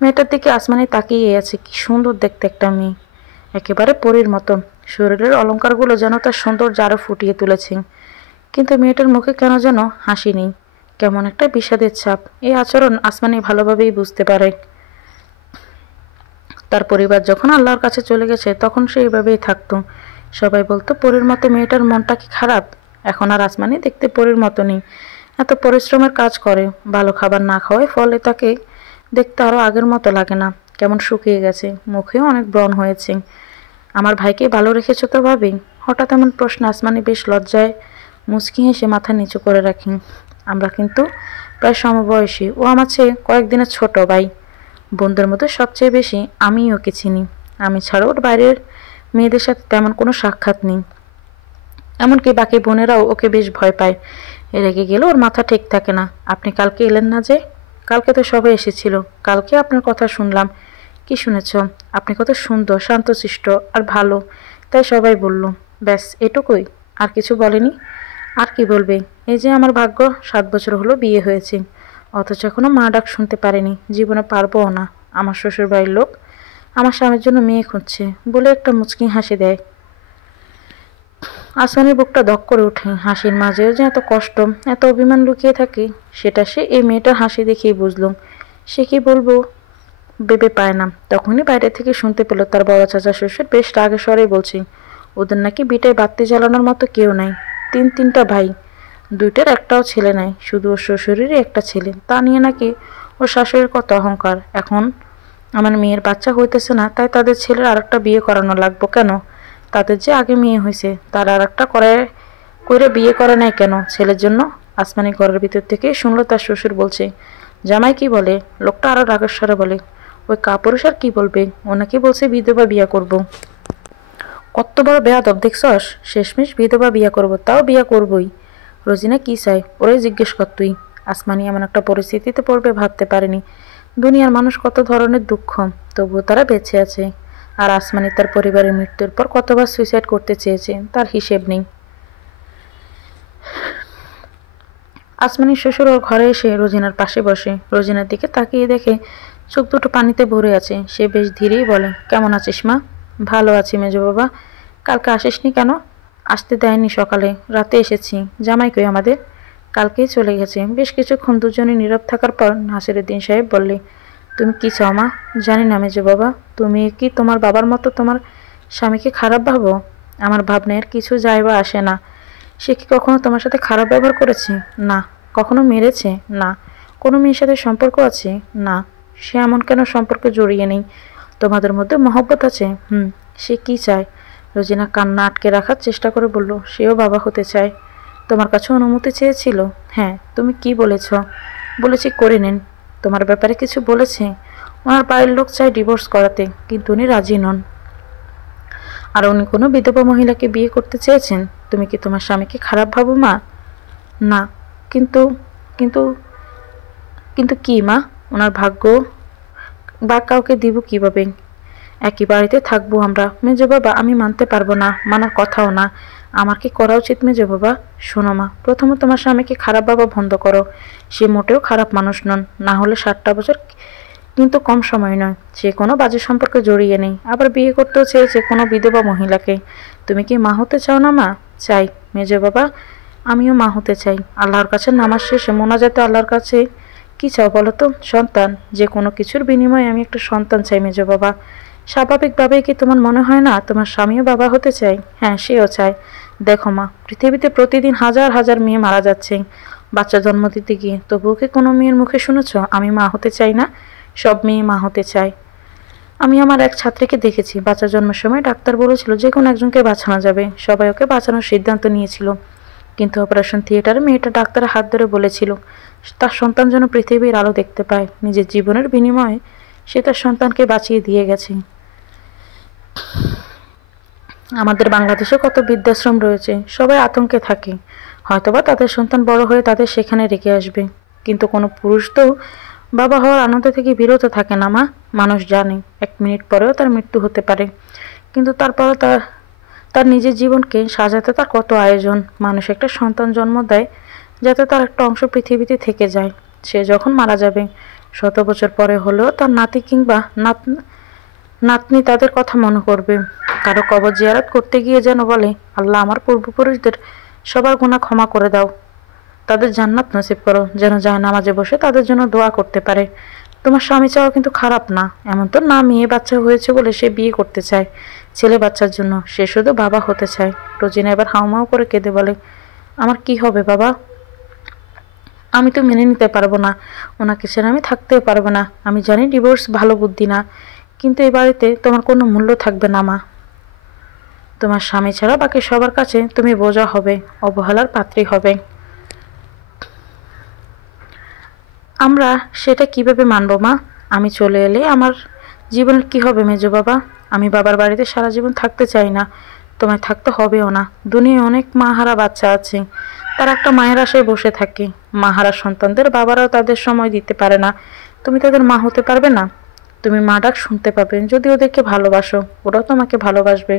মেয়েটার দিকে আসমানি তাকিয়ে আছে, কি সুন্দর দেখতে একটা মেয়ে, একেবারে পরীর মতো। শরীরের অলঙ্কারগুলো যেন তার সৌন্দর্য আরো ফুটিয়ে তুলেছে। কিন্তু মেয়েটার মুখে কেন যেন হাসি নেই, কেমন একটা বিষাদের ছাপ। এই আচরণ আসমানি ভালোভাবেই বুঝতে পারে। তার পরিবার যখন আল্লাহর কাছে চলে গেছে তখন সে এইভাবেই থাকতো। সবাই বলতো পরীর মতো মেয়েটার মনটা কি খারাপ? এখন আর আসমানি দেখতে পরীর মতো নেই, এত পরিশ্রমের কাজ করে, ভালো খাবার না খাওয়ায় ফলে তাকে দেখতে আরও আগের মতো লাগে না, কেমন শুকিয়ে গেছে, মুখেও অনেক ব্রণ হয়েছে। আমার ভাইকে ভালো রেখেছো তো ভাবি? হঠাৎ এমন প্রশ্ন আসমানি বেশ লজ্জায় মুচকি হেসে মাথা নিচু করে রাখি। আমরা কিন্তু প্রায় সমবয়সী, ও আমার চেয়ে কয়েকদিনের ছোট ভাই। বন্ধুর মধ্যে সবচেয়ে বেশি আমিই ওকে চিনি, আমি ছাড়া ওর বাইরের মেয়েদের সাথে তেমন কোনো সাক্ষাৎ নেই। এমনকি বাকি বোনেরাও ওকে বেশ ভয় পায়, রেগে গেলে ওর মাথা ঠিক থাকে না। আপনি কালকে এলেন না যে? কালকে তো সবাই এসেছিল, কালকে আপনার কথা শুনলাম। কি শুনেছ? আপনি কত সুন্দর, শান্তশিষ্ট আর ভালো, তাই সবাই বলল। ব্যাস এটুকুই, আর কিছু বলেনি? আর কি বলবে, এই যে আমার ভাগ্য, 7 বছর হলো বিয়ে হয়েছে, অথচ এখনো মা ডাক শুনতে পারেনি, জীবনে পারবও না। আমার শ্বশুর বাড়ির লোক আমার স্বামীর জন্য মেয়ে খুঁজছে বলে একটা মুচকি হাসি দেয়। আসমানের বুকটা ধক করে ওঠে। হাসির মাঝেও যে এত কষ্ট, এত অভিমান লুকিয়ে থাকে, সেটা সে এই মেয়েটার হাসি দেখেই বুঝল। সে কি বলবো ভেবে পায় না। তখনই বাইরে থেকে শুনতে পেল তার বড় চাচা শ্বশুর বেশ রাগে স্বরে বলছে, ওদের নাকি বিটায় বাতি জ্বালানোর মতো কেউ নাই। তিনটা ভাই, দুইটার একটাও ছেলে নাই, শুধু ওর শ্বশুরেরই একটা ছেলে। তা নিয়ে নাকি ওর শাশুড়ির কত অহংকার। এখন আমার মেয়ের বাচ্চা হইতেছে না, তাই তাদের ছেলের আর একটা বিয়ে করানো লাগবো কেন? তাদের যে আগে মেয়ে হয়েছে, তার আর একটা করে বিয়ে করে নাই কেন ছেলের জন্য? আসমানি ঘরের ভিতর থেকে শুনলো তার শ্বশুর বলছে, জামাই কি বলে? লোকটা আরো রাগের স্বরে বলে, ওই কাপুরুষ আর কি বলবে, ও নাকি বলছে বিধবা বিয়া করব। কত বড় বেয়াদব দেখছস, শেষমেশ বিধবা বিয়া করব, তাও বিয়া করবই। রোজিনা কি চাই ওরে জিজ্ঞেস কর তুই। আসমানি এমন একটা পরিস্থিতিতে পড়বে ভাবতে পারেনি। দুনিয়ার মানুষ কত ধরনের দুঃখ, তবুও তারা বেঁচে আছে। আর আসমানি তার পরিবারের মৃত্যুর পর কতবার সুইসাইড করতে চেয়েছে তার হিসেব নেই। আসমানির শ্বশুর ওর ঘরে এসে রোজিনার পাশে বসে। রোজিনার দিকে তাকিয়ে দেখে চোখ দুটো পানিতে ভরে আছে। সে বেশ ধীরেই বলে, কেমন আছিস মা? ভালো আছি মেজো বাবা। কালকে আসিসনি কেন? আসতে দেয়নি সকালে, রাতে এসেছি। জামাই কই আমাদের? কালকেই চলে গেছে। বেশ কিছুক্ষণ দুজনে নীরব থাকার পর নাসিরুদ্দিন সাহেব বললে, তুমি কি চাও মা? জানি না মেজো বাবা, তুমি কি তোমার বাবার মতো তোমার স্বামীকে খারাপ ভাবো? আমার ভাবনার কিছু যায় বা আসে না। সে কি কখনো তোমার সাথে খারাপ ব্যবহার করেছে? না। কখনো মেরেছে? না। কোনো মেয়ের সাথে সম্পর্ক আছে? না। সে এমন কেন সম্পর্কে জড়িয়ে নেই? তোমাদের মধ্যে মহব্বত আছে? সে কি চায়? রোজিনা কান্না আটকে রাখার চেষ্টা করে বলল, সেও বাবা হতে চায়। তোমার কাছে অনুমতি চেয়েছিল? হ্যাঁ। তুমি কি বলেছ? বলেছি করে নেন। তোমার ব্যাপারে কিছু বলেছে? ওনার বাড়ির লোক চায় ডিভোর্স করাতে, কিন্তু উনি রাজি নন। আর উনি কোনো বিধবা মহিলাকে বিয়ে করতে চেয়েছেন। তুমি কি তোমার স্বামীকে খারাপ ভাবো মা? না। কিন্তু কিন্তু কিন্তু কি মা? ওনার ভাগ্য বা কাউকে দিব কিভাবে? একই বাড়িতে থাকবো আমরা। মেজো বাবা, আমি মানতে পারবো না, মানার কথাও না। আমার কি করা উচিত মেজো বাবা? শোনো মা, প্রথমে তোমার স্বামীকে খারাপ ভাবা বন্ধ করো। সে মোটেও খারাপ মানুষ নন, না হলে 60টা বছর কিন্তু কম সময় নয়। সে কোনো বাজে সম্পর্কে জড়িয়ে নেই, আবার বিয়ে করতেও চেয়েছে কোনো বিধবা মহিলাকে। তুমি কি মা হতে চাও না মা? চাই মেজো বাবা, আমিও মা হতে চাই। আল্লাহর কাছে নামাজ শেষে মোনাজাতে আল্লাহর কাছে কি চাও বলো তো? সন্তান। যে কোনো কিছুর বিনিময়ে আমি একটা সন্তান চাই মেজো বাবা। স্বাভাবিকভাবেই কি তোমার মনে হয় না তোমার স্বামীও বাবা হতে চাই? হ্যাঁ, সেও চায়। দেখো মা, পৃথিবীতে প্রতিদিন হাজার হাজার মেয়ে মারা যাচ্ছে বাচ্চা জন্ম দিতে গিয়ে, তবুও কি কোনো মেয়ের মুখে শুনেছ আমি মা হতে চাই না? সব মেয়ে মা হতে চায়। আমি আমার এক ছাত্রীকে দেখেছি, বাচ্চা জন্মের সময় ডাক্তার বলেছিল যে কোনো একজনকে বাঁচানো যাবে। সবাই ওকে বাঁচানোর সিদ্ধান্ত নিয়েছিল, কিন্তু অপারেশন থিয়েটারে মেয়েটা ডাক্তারের হাত ধরে বলেছিল তার সন্তান যেন পৃথিবীর আলো দেখতে পায়। নিজের জীবনের বিনিময়ে সে তার সন্তানকে বাঁচিয়ে দিয়ে গেছে। আমাদের বাংলাদেশে কত বৃদ্ধাশ্রম রয়েছে, সবাই আতঙ্কে থাকে, হয়তোবা তাদের সন্তান বড় হয়ে তাদের সেখানে রেখে আসবে। কিন্তু কোনো পুরুষ তো বাবা হওয়ার আনন্দ থেকে বিরত থাকে না মা। মানুষ জানে 1 মিনিট পরেও তার মৃত্যু হতে পারে, কিন্তু তারপরও তার তার নিজের জীবনকে সাজাতে তার কত আয়োজন। মানুষ একটা সন্তান জন্ম দেয় যাতে তার একটা অংশ পৃথিবীতে থেকে যায়। সে যখন মারা যাবে, 100 বছর পরে হলেও তার নাতি কিংবা নাতনি তাদের কথা মনে করবে। কারো কবর জিয়ারত করতে গিয়ে যেন বলে, আল্লাহ আমার পূর্বপুরুষদের সবার গুনাহ ক্ষমা করে দাও, তাদের জান্নাত নসিব করো, যেন জায়নামাজে বসে তাদের জন্য দোয়া করতে পারে। তোমার স্বামী চাওয়া কিন্তু খারাপ না। এমন তো না মেয়ে বাচ্চা হয়েছে বলে সে বিয়ে করতে চায় ছেলে বাচ্চার জন্য, সে শুধু বাবা হতে চায়। রোজিনা এবার হাউমাউ করে কেঁদে বলে, আমার কি হবে বাবা? আমি তো মেনে নিতে পারবো না, ওনাকে ছেড়ে আমি থাকতেও পারবো না। আমি জানি ডিভোর্স ভালো বুদ্ধি না, কিন্তু এই বাড়িতে তোমার কোনো মূল্য থাকবে না মা। তোমার স্বামী ছাড়া বাকি সবার কাছে তুমি বোঝা হবে, অবহেলার পাত্রী হবে। আমরা সেটা কিভাবে মানবো মা? আমি চলে এলে আমার জীবনের কি হবে মেজো বাবা? আমি বাবার বাড়িতে সারা জীবন থাকতে চাই না, তোমায় থাকতে হবেও না। দুনিয়ায় অনেক মাহারা বাচ্চা আছে, তারা একটা মায়ের আশায় বসে থাকে। মাহারা সন্তানদের বাবারাও তাদের সময় দিতে পারে না। তুমি তাদের মা হতে পারবে না? তুমি মা ডাক শুনতে পাবে যদি ওদেরকে ভালোবাসো, ওরাও তোমাকে ভালোবাসবে।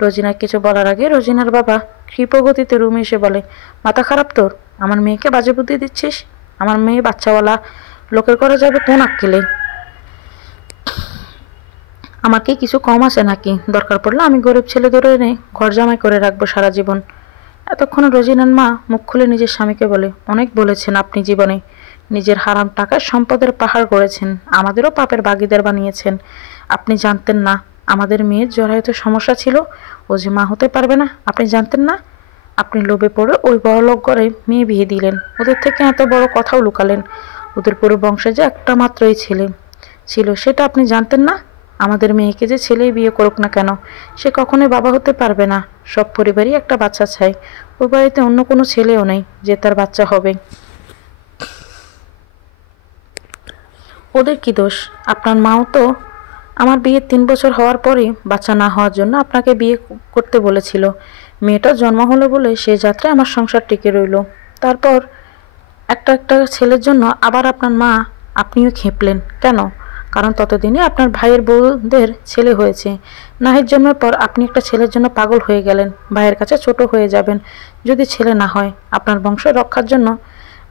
রোজিনা কিছু বলার আগে রোজিনার বাবা ক্ষিপ্রগতিতে রুমে এসে বলে, মাথা খারাপ তোর? আমার মেয়েকে বাজে বুদ্ধি দিচ্ছিস? আমার মেয়ে বাচ্চাওয়ালা, লোকের করা যাবে কোন আক্কেলে? আমার কি কিছু কম আছে নাকি? দরকার পড়লে আমি গরিব ছেলে ধরে এনে ঘর জামাই করে রাখবো সারা জীবন। এতক্ষণে রোজিনার মা মুখ খুলে নিজের স্বামীকে বলে, অনেক বলেছেন আপনি জীবনে। নিজের হারাম টাকায় সম্পদের পাহাড় গড়েছেন, আমাদেরও পাপের ভাগীদার বানিয়েছেন। আপনি জানতেন না আমাদের মেয়ের জরায়ুতে সমস্যা ছিল, ও যে মা হতে পারবে না? আপনি জানতেন না? আপনি লোভে পড়ে ওই বড়লোক ঘরে মেয়ে বিয়ে দিলেন, ওদের থেকে এত বড় কথাও লুকালেন। ওদের পুরো বংশে যে একটা মাত্রই ছেলে ছিল সেটা আপনি জানতেন না? আমাদের মেয়েকে যে ছেলেই বিয়ে করুক না কেন, সে কখনোই বাবা হতে পারবে না। সব পরিবারই একটা বাচ্চা চায়, ওই বাড়িতে অন্য কোনো ছেলেও নেই যে তার বাচ্চা হবে। ওদের কি দোষ? আপনার মাও তো আমার বিয়ের 3 বছর হওয়ার পরই বাচ্চা না হওয়ার জন্য আপনাকে বিয়ে করতে বলেছিল। মেয়েটা জন্ম হলো বলে সে যাত্রায় আমার সংসার টিকে রইল। তারপর একটা একটা ছেলের জন্য আবার আপনার মা আপনিও খেপলেন কেন? কারণ ততদিনে আপনার ভাইয়ের বউদের ছেলে হয়েছে। নাহিদ জন্মের পর আপনি একটা ছেলের জন্য পাগল হয়ে গেলেন, ভাইয়ের কাছে ছোট হয়ে যাবেন যদি ছেলে না হয়। আপনার বংশ রক্ষার জন্য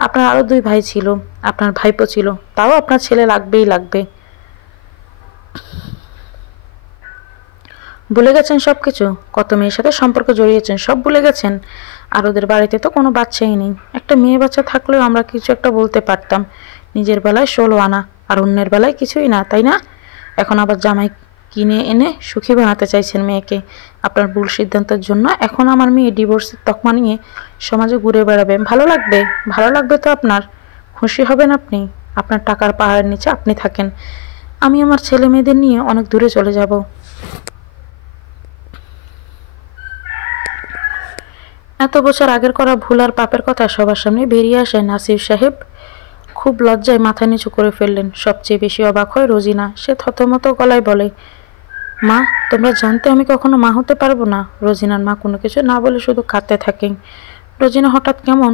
আপনার আরও 2 ভাই ছিল, আপনার ভাইপো ছিল, তাও আপনার ছেলে লাগবেই লাগবে। ভুলে গেছেন সব কিছু? কত মেয়ের সাথে সম্পর্ক জড়িয়েছেন সব ভুলে গেছেন? আর ওদের বাড়িতে তো কোনো বাচ্চাই নেই। একটা মেয়ে বাচ্চা থাকলেও আমরা কিছু একটা বলতে পারতাম। নিজের বেলায় 16 আনা, আর অন্যের বেলায় কিছুই না, তাই না? এখন আবার জামাই কিনে এনে সুখী বানাতে চাইছেন মেয়েকে। আপনার ভুল সিদ্ধান্তের জন্য এখন আমার মেয়ে ডিভোর্সের তকমা নিয়ে সমাজে ঘুরে বেড়াবে। ভালো লাগবে? ভালো লাগবে তো আপনার? খুশি হবেন আপনি? আপনার টাকার পাহাড়ের নিচে আপনি থাকেন, আমি আমার ছেলে মেয়েদের নিয়ে অনেক দূরে চলে যাব। এত বছর আগের করা ভুল আর পাপের কথা সবার সামনে বেরিয়ে আসে নাসির সাহেব খুব লজ্জায় মাথা নিচু করে ফেললেন। সবচেয়ে বেশি অবাক হয় রোজিনা। সে থতমত গলায় বলে, মা, তোমরা জানতে আমি কখনো মা হতে পারবো না? রোজিনার মা কোনো কিছু না বলে শুধু কাঁদতে থাকেন। রোজিনা হঠাৎ কেমন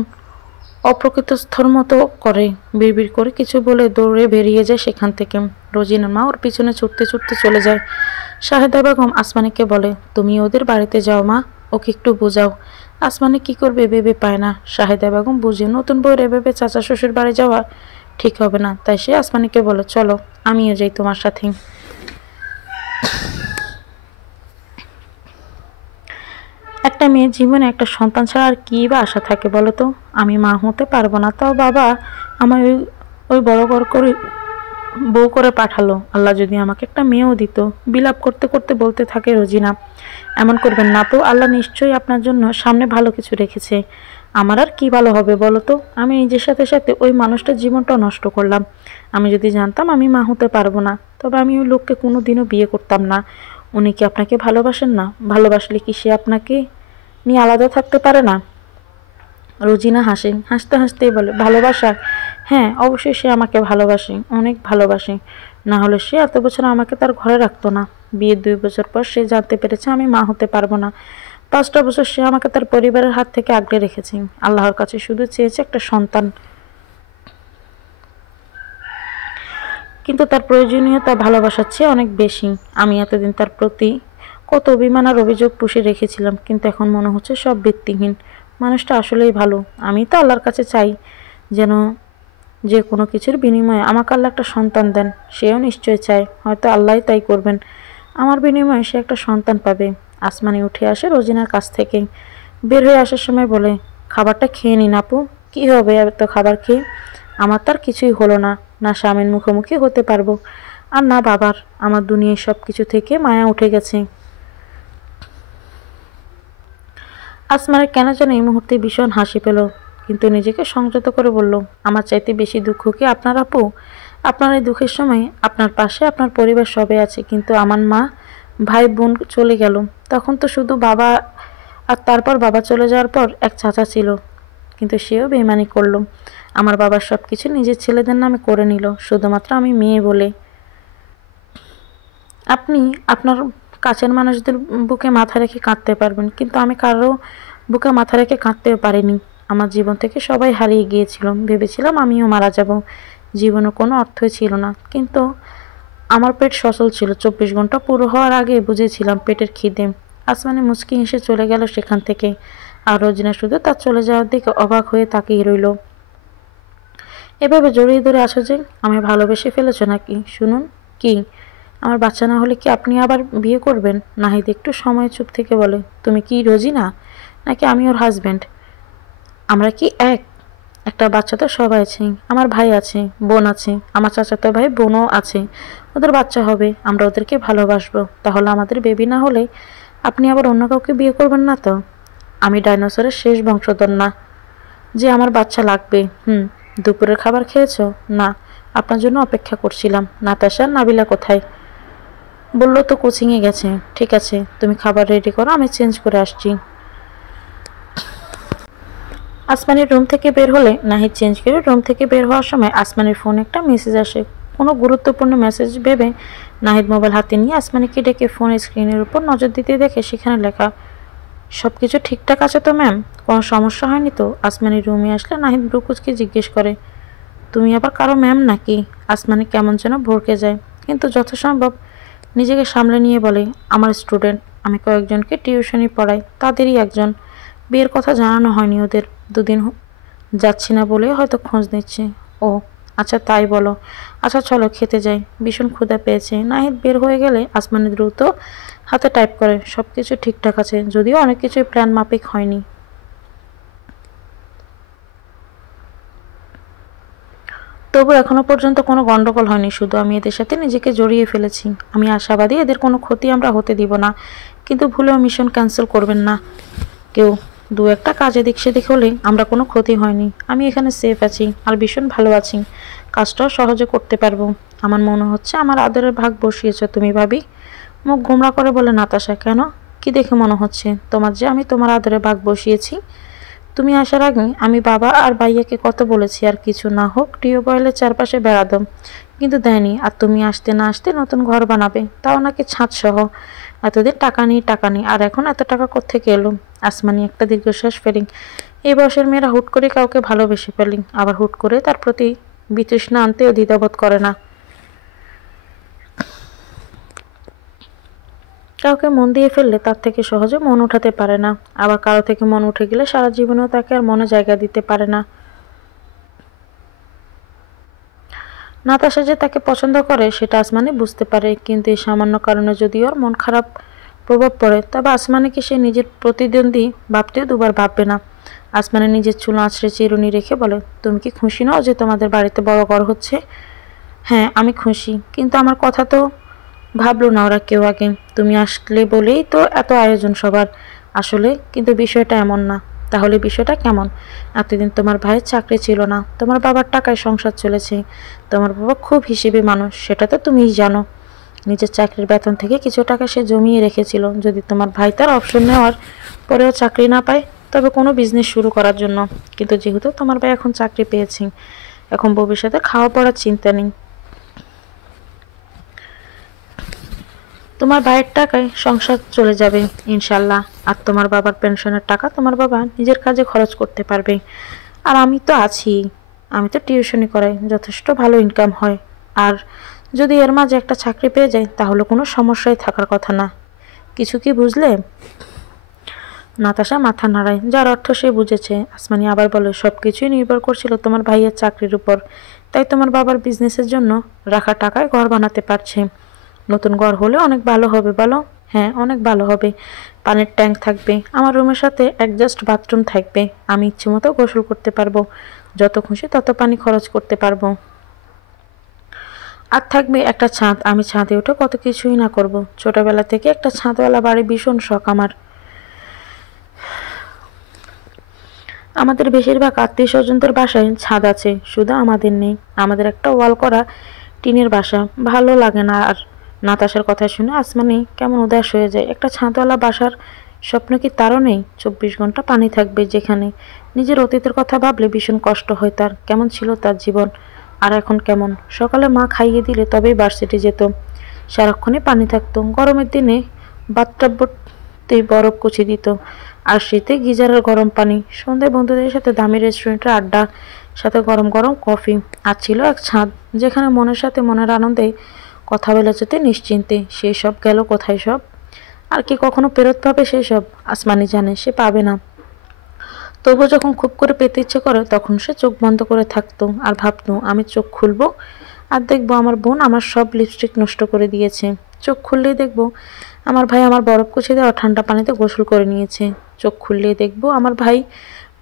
অপ্রকৃতস্থর মতো করে, বিড়বিড় করে কিছু বলে দৌড়ে বেরিয়ে যায় সেখান থেকে। রোজিনার মা ওর পিছনে ছুটতে ছুটতে চলে যায়। শাহেদা বেগম আসমানিকে বলে, তুমি ওদের বাড়িতে যাও মা, ওকে একটু বোঝাও। আসমানি কি করবে ভেবে পায় না। শাহেদা বেগম বুঝে নতুন বউয়ের এভাবে চাচা শ্বশুর বাড়ি যাওয়া ঠিক হবে না, তাই সে আসমানিকে বলে, চলো আমিও যাই তোমার সাথে। একটা মেয়ের জীবনে একটা সন্তান ছাড়া আর কী বা আশা থাকে বলো তো? আমি মা হতে পারবো না, তাও বাবা আমায় ওই ওই বড় ঘর করে বউ করে পাঠালো। আল্লাহ যদি আমাকে একটা মেয়েও দিত। বিলাপ করতে করতে বলতে থাকে রোজিনা। এমন করবেন না আপু, আল্লাহ নিশ্চয়ই আপনার জন্য সামনে ভালো কিছু রেখেছে। আমার আর কি ভালো হবে বলো তো? আমি নিজের সাথে সাথে ওই মানুষটার জীবনটাও নষ্ট করলাম। আমি যদি জানতাম আমি মা হতে পারবো না, তবে আমি ওই লোককে কোনো দিনও বিয়ে করতাম না। উনি কি আপনাকে ভালোবাসেন না? ভালোবাসলে কি সে আপনাকে নিয়ে আলাদা থাকতে পারে না? রোজিনা হাসে, হাসতে হাসতেই বলে, ভালোবাসা? হ্যাঁ, অবশ্যই সে আমাকে ভালোবাসে, অনেক ভালোবাসে। না হলে সে এত বছর আমাকে তার ঘরে রাখতো না। বিয়ের 2 বছর পর সে জানতে পেরেছে আমি মা হতে পারবো না। 5টা বছর সে আমাকে তার পরিবারের হাত থেকে আগলে রেখেছে। আল্লাহর কাছে শুধু চেয়েছে একটা সন্তান, কিন্তু তার প্রয়োজনীয়তা ভালোবাসার চেয়ে অনেক বেশি। আমি এতদিন তার প্রতি কত অভিমান আর অভিযোগ পুষে রেখেছিলাম, কিন্তু এখন মনে হচ্ছে সব ভিত্তিহীন। মানুষটা আসলেই ভালো। আমি তো আল্লাহর কাছে চাই যেন যে কোনো কিছুর বিনিময়ে আমাকে আল্লাহ একটা সন্তান দেন। সেও নিশ্চয় চায়, হয়তো আল্লাহই তাই করবেন। আমার বিনিময়ে সে একটা সন্তান পাবে। আসমানি উঠে আসে রোজিনার কাছ থেকে। বের হয়ে আসার সময় বলে, খাবারটা খেয়ে নিন আপু। কী হবে এত খাবার খেয়ে? আমার তার কিছুই হলো না, না স্বামীর মুখোমুখি হতে পারবো, আর না বাবার। আমার দুনিয়ায় সব কিছু থেকে মায়া উঠে গেছে। আসমানের কেন যেন এই মুহূর্তে ভীষণ হাসি পেল, কিন্তু নিজেকে সংযত করে বলল, আমার চাইতে বেশি দুঃখ কি আপনার আপু? আপনার এই দুঃখের সময় আপনার পাশে আপনার পরিবার সবাই আছে, কিন্তু আমার মা, ভাই বোন চলে গেল। তখন তো শুধু বাবা, আর তারপর বাবা চলে যাওয়ার পর এক চাচা ছিল, কিন্তু সেও বেইমানি করলো। আমার বাবার সব কিছু নিজের ছেলেদের নামে করে নিল, শুধুমাত্র আমি মেয়ে বলে। আপনি আপনার কাছের মানুষদের বুকে মাথা রেখে কাঁদতে পারবেন, কিন্তু আমি কারো বুকে মাথা রেখে কাঁদতেও পারিনি। আমার জীবন থেকে সবাই হারিয়ে গিয়েছিল, ভেবেছিলাম আমিও মারা যাব। জীবনের কোনো অর্থই ছিল না, কিন্তু আমার পেট সচল ছিল। 24 ঘন্টা পুরো হওয়ার আগে বুঝেছিলাম পেটের খিদে। আসমানে মুচকি হেসে চলে গেল সেখান থেকে, আর রোজিনা শুধু তার চলে যাওয়ার দিকে অবাক হয়ে তাকিয়ে রইল। এভাবে জড়িয়ে ধরে আছো যে? আমায় ভালোবেসে ফেলেছো নাকি? শুনুন। কি? আমার বাচ্চা না হলে কি আপনি আবার বিয়ে করবেন? নাহিদ একটু সময় চুপ থেকে বলে, তুমি কি রোজিনা নাকি আমি ওর হাজব্যান্ড? আমরা কি এক? একটা বাচ্চা তো সবাই আছে, আমার ভাই আছে, বোন আছে, আমার চাচাতো ভাই বোনও আছে, ওদের বাচ্চা হবে, আমরা ওদেরকে ভালোবাসবো। তাহলে আমাদের বেবি না হলে আপনি আবার অন্য কাউকে বিয়ে করবেন না তো? আমি ডাইনোসরের শেষ বংশধর না যে আমার বাচ্চা লাগবে। দুপুরের খাবার খেয়েছো? না, আপনার জন্য অপেক্ষা করছিলাম। নাতাশা নাবিলা কোথায়? বললো তো কোচিংয়ে গেছে। ঠিক আছে, তুমি খাবার রেডি করো, আমি চেঞ্জ করে আসছি। আসমানের রুম থেকে বের হলে নাহিদ চেঞ্জ করে রুম থেকে বের হওয়ার সময় আসমানের ফোনে একটা মেসেজ আসে। কোনো গুরুত্বপূর্ণ মেসেজ ভেবে নাহিদ মোবাইল হাতে নিয়ে আসমানিকে ডেকে ফোনের স্ক্রিনের উপর নজর দিতে দেখে সেখানে লেখা, সব কিছু ঠিকঠাক আছে তো ম্যাম? কোনো সমস্যা হয়নি তো? আসমানি রুমে আসলে নাহিদ ব্রুকুজকে জিজ্ঞেস করে, তুমি আবার কারো ম্যাম নাকি? আসমানি কেমন যেন ভরকে যায়, কিন্তু যথাসম্ভব নিজেকে সামলে নিয়ে বলে, আমার স্টুডেন্ট, আমি কয়েকজনকে টিউশনি পড়াই, তাদেরই একজন। বিয়ের কথা জানানো হয়নি ওদের, দুদিন যাচ্ছি না বলে হয়তো খোঁজ নিচ্ছে। ও আচ্ছা, তাই বলো। আচ্ছা চলো খেতে যাই, ভীষণ ক্ষুধা পেয়েছে। নাহিদ বের হয়ে গেলে আসমানি দ্রুত হাতে টাইপ করে, সব কিছু ঠিকঠাক আছে, যদিও অনেক কিছুই প্ল্যান মাফিক হয়নি। তবু এখনো পর্যন্ত কোনো গন্ডগোল হয়নি, শুধু আমি এদের সাথে নিজেকে জড়িয়ে ফেলেছি। আমি আশাবাদী এদের কোনো ক্ষতি আমরা হতে দিব না, কিন্তু ভুলেও মিশন ক্যান্সেল করবেন না কেউ। দু একটা কাজ এদিক সেদিক হলে আমরা কোনো ক্ষতি হয়নি। আমি এখানে সেফ আছি আর ভীষণ ভালো আছি, কাজটাও সহজে করতে পারবো। আমার মনে হচ্ছে আমার আদরের ভাগ বসিয়েছ তুমি ভাবি। মুখ গোমরা করে বলে নাতাশা। কেন, কি দেখে মনে হচ্ছে তোমার যে আমি তোমার আদরে ভাগ বসিয়েছি? তুমি আসার আগে আমি বাবা আর ভাইয়াকে কত বলেছি আর কিছু না হোক টিউবওয়েলের চারপাশে বেড়াতো, কিন্তু দেয়নি। আর তুমি আসতে না আসতে নতুন ঘর বানাবে, তাও নাকি ছাদ সহ। এতদিন টাকা নেই টাকা নেই, আর এখন এত টাকা কোত্থেকে এলো? আসমানি একটা দীর্ঘশ্বাস ফেলিং। এই বয়সের মেয়েরা হুট করে কাউকে ভালোবেসে ফেলিং, আবার হুট করে তার প্রতি বিতৃষ্ণা আনতেও দ্বিধাবোধ করে না। কাউকে মন দিয়ে ফেললে তার থেকে সহজে মন উঠাতে পারে না, আবার কারো থেকে মন উঠে গেলে সারা জীবনেও তাকে আর মনে জায়গা দিতে পারে না। নাতাশা যে তাকে পছন্দ করে সেটা আসমানি বুঝতে পারে, কিন্তু এই সামান্য কারণে যদি ওর মন খারাপ প্রভাব পড়ে, তবে আসমানিকে সে নিজের প্রতিদ্বন্দ্বী ভাবতেও দুবার ভাববে না। আসমানি নিজের চুল আঁচড়ে চিরুনি রেখে বলে, তুমি কি খুশি নও যে তোমাদের বাড়িতে বড় ঘর হচ্ছে? হ্যাঁ আমি খুশি, কিন্তু আমার কথা তো ভাবলো না ওরা কেউ আগে। তুমি আসলে বলেই তো এত আয়োজন সবার। আসলে কিন্তু বিষয়টা এমন না। তাহলে বিষয়টা কেমন? এতদিন তোমার ভাইয়ের চাকরি ছিল না, তোমার বাবার টাকায় সংসার চলেছে। তোমার বাবা খুব হিসেবে মানুষ, সেটা তো তুমিই জানো। নিজের চাকরির বেতন থেকে কিছু টাকা সে জমিয়ে রেখেছিল, যদি তোমার ভাই তার অপশন নেওয়ার পরেও চাকরি না পায়, তবে কোনো বিজনেস শুরু করার জন্য। কিন্তু যেহেতু তোমার ভাই এখন চাকরি পেয়েছে, এখন ভবিষ্যতে খাওয়া পড়ার চিন্তা নেই। তোমার ভাইয়ের টাকায় সংসার চলে যাবে ইনশাল্লাহ, আর তোমার বাবার পেনশনের টাকা তোমার বাবা নিজের কাজে খরচ করতে পারবে। আর আমি তো আছি, আমি তো টিউশনি করাই, যথেষ্ট ভালো ইনকাম হয়। আর যদি এর মাঝে একটা চাকরি পেয়ে যায় তাহলে কোনো সমস্যাই থাকার কথা না। কিছু কি বুঝলে? নাতাশা মাথা নাড়ায়, যার অর্থ সে বুঝেছে। আসমানি আবার বলে, সব কিছুই নির্ভর করছিল তোমার ভাইয়ের চাকরির উপর, তাই তোমার বাবার বিজনেসের জন্য রাখা টাকায় ঘর বানাতে পারছে। নতুন ঘর হলে অনেক ভালো হবে বলো? হ্যাঁ অনেক ভালো হবে। পানির ট্যাঙ্ক থাকবে, আমার রুমের সাথে অ্যাডজাস্ট বাথরুম থাকবে, আমি ইচ্ছে মতো গোসল করতে পারবো, যত খুশি তত পানি খরচ করতে পারবো। আর থাকবে একটা ছাদ, আমি ছাদে উঠে কত কিছুই না করব। ছোটবেলা থেকে একটা ছাদওয়ালা বাড়ি ভীষণ শখ আমার। আমাদের বেশিরভাগ আত্মীয় স্বজনদের বাসায় ছাদ আছে, শুধু আমাদের নেই। আমাদের একটা ওয়াল করা টিনের বাসা, ভালো লাগে না আর। নাতাশার কথা শুনে আসমানি কেমন উদাস হয়ে যায়। একটা ছাদওয়ালা বাসার স্বপ্ন কি তারও নেই? 24 ঘন্টা পানি থাকবে যেখানে। নিজের অতীতের কথা ভাবলে ভীষণ কষ্ট হয় তার। কেমন ছিল তার জীবন, আর এখন কেমন? সকালে মা খাইয়ে দিলে তবেই ভার্সিটি যেত, সারাক্ষণই পানি থাকতো। গরমের দিনে বাথটাবতে বরফ কুচি দিত, আর শীতে গিজারের গরম পানি। সন্ধ্যায় বন্ধুদের সাথে দামি রেস্টুরেন্টের আড্ডা, সাথে গরম গরম কফি। আর ছিল এক ছাদ যেখানে মনের সাথে মনের আনন্দে কথা বলে যেতে নিশ্চিন্তে। সেই সব গেল কোথায় সব? আর কি কখনো ফেরত পাবে সেই সব? আসমানি জানে সে পাবে না। তবু যখন খুব করে পেতে ইচ্ছে করে তখন সে চোখ বন্ধ করে থাকতো আর ভাবতো, আমি চোখ খুলবো আর দেখবো আমার বোন আমার সব লিপস্টিক নষ্ট করে দিয়েছে। চোখ খুললেই দেখবো আমার ভাই আমার বরফ কুচি দেওয়া ঠান্ডা পানিতে গোসল করে নিয়েছে। চোখ খুললেই দেখবো আমার ভাই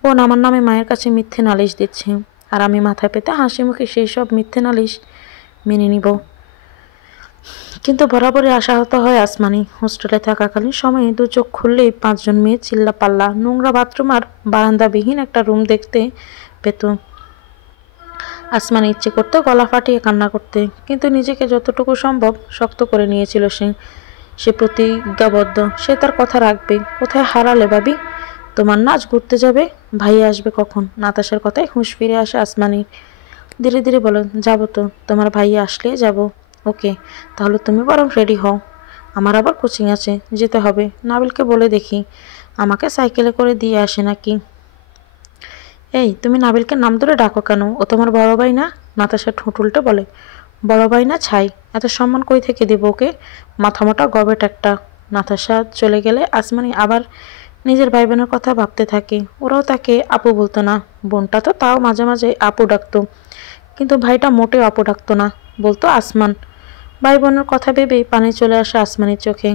বোন আমার নামে মায়ের কাছে মিথ্যে নালিশ দিচ্ছে, আর আমি মাথায় পেতে হাসি মুখে সেই সব মিথ্যে নালিশ মেনে নিব। কিন্তু বরাবরই আশাহত হয় আসমানি। হোস্টেলে থাকাকালীন সময়ে দু চোখ খুললেই 5 জন মেয়ে চিল্লা পাল্লা নোংরা বাথরুম আর বারান্দাবিহীন একটা রুম দেখতে পেত। আসমানি ইচ্ছে করতে গলা ফাটিয়ে কান্না করতে, কিন্তু নিজেকে যতটুকু সম্ভব শক্ত করে নিয়েছিল সে প্রতিজ্ঞাবদ্ধ। সে তার কথা রাখবে। কোথায় হারালে ভাবি? তোমার নাচ ঘুরতে যাবে? ভাইয়া আসবে কখন? নাতাশার কথায় হুঁশ ফিরে আসে আসমানি। ধীরে ধীরে বলো, যাবো তো, তোমার ভাইয়া আসলে যাব। ওকে, তাহলে তুমি বরং রেডি হও, আমার আবার কোচিং আছে, যেতে হবে। নাবিলকে বলে দেখি আমাকে সাইকেলে করে দিয়ে আসে নাকি। এই, তুমি নাবিলকে নাম ধরে ডাকো কেন? ও তোমার বড় ভাই না? নাতাশা ঠোঁট উল্টে বলে। বড় ভাই না ছাই, এত সম্মান কই থেকে দেব ওকে? মাথামোটা গবেট একটা। নাতাশা চলে গেলে আসমানি আবার নিজের ভাই বোনের কথা ভাবতে থাকে। ওরাও তাকে আপু বলতো না। বোনটা তো তাও মাঝে মাঝে আপু ডাকতো, কিন্তু ভাইটা মোটেও আপু ডাকতো না, বলতো আসমান। ভাই বোনের কথা ভেবেই পানি চলে আসে আসমানির চোখে।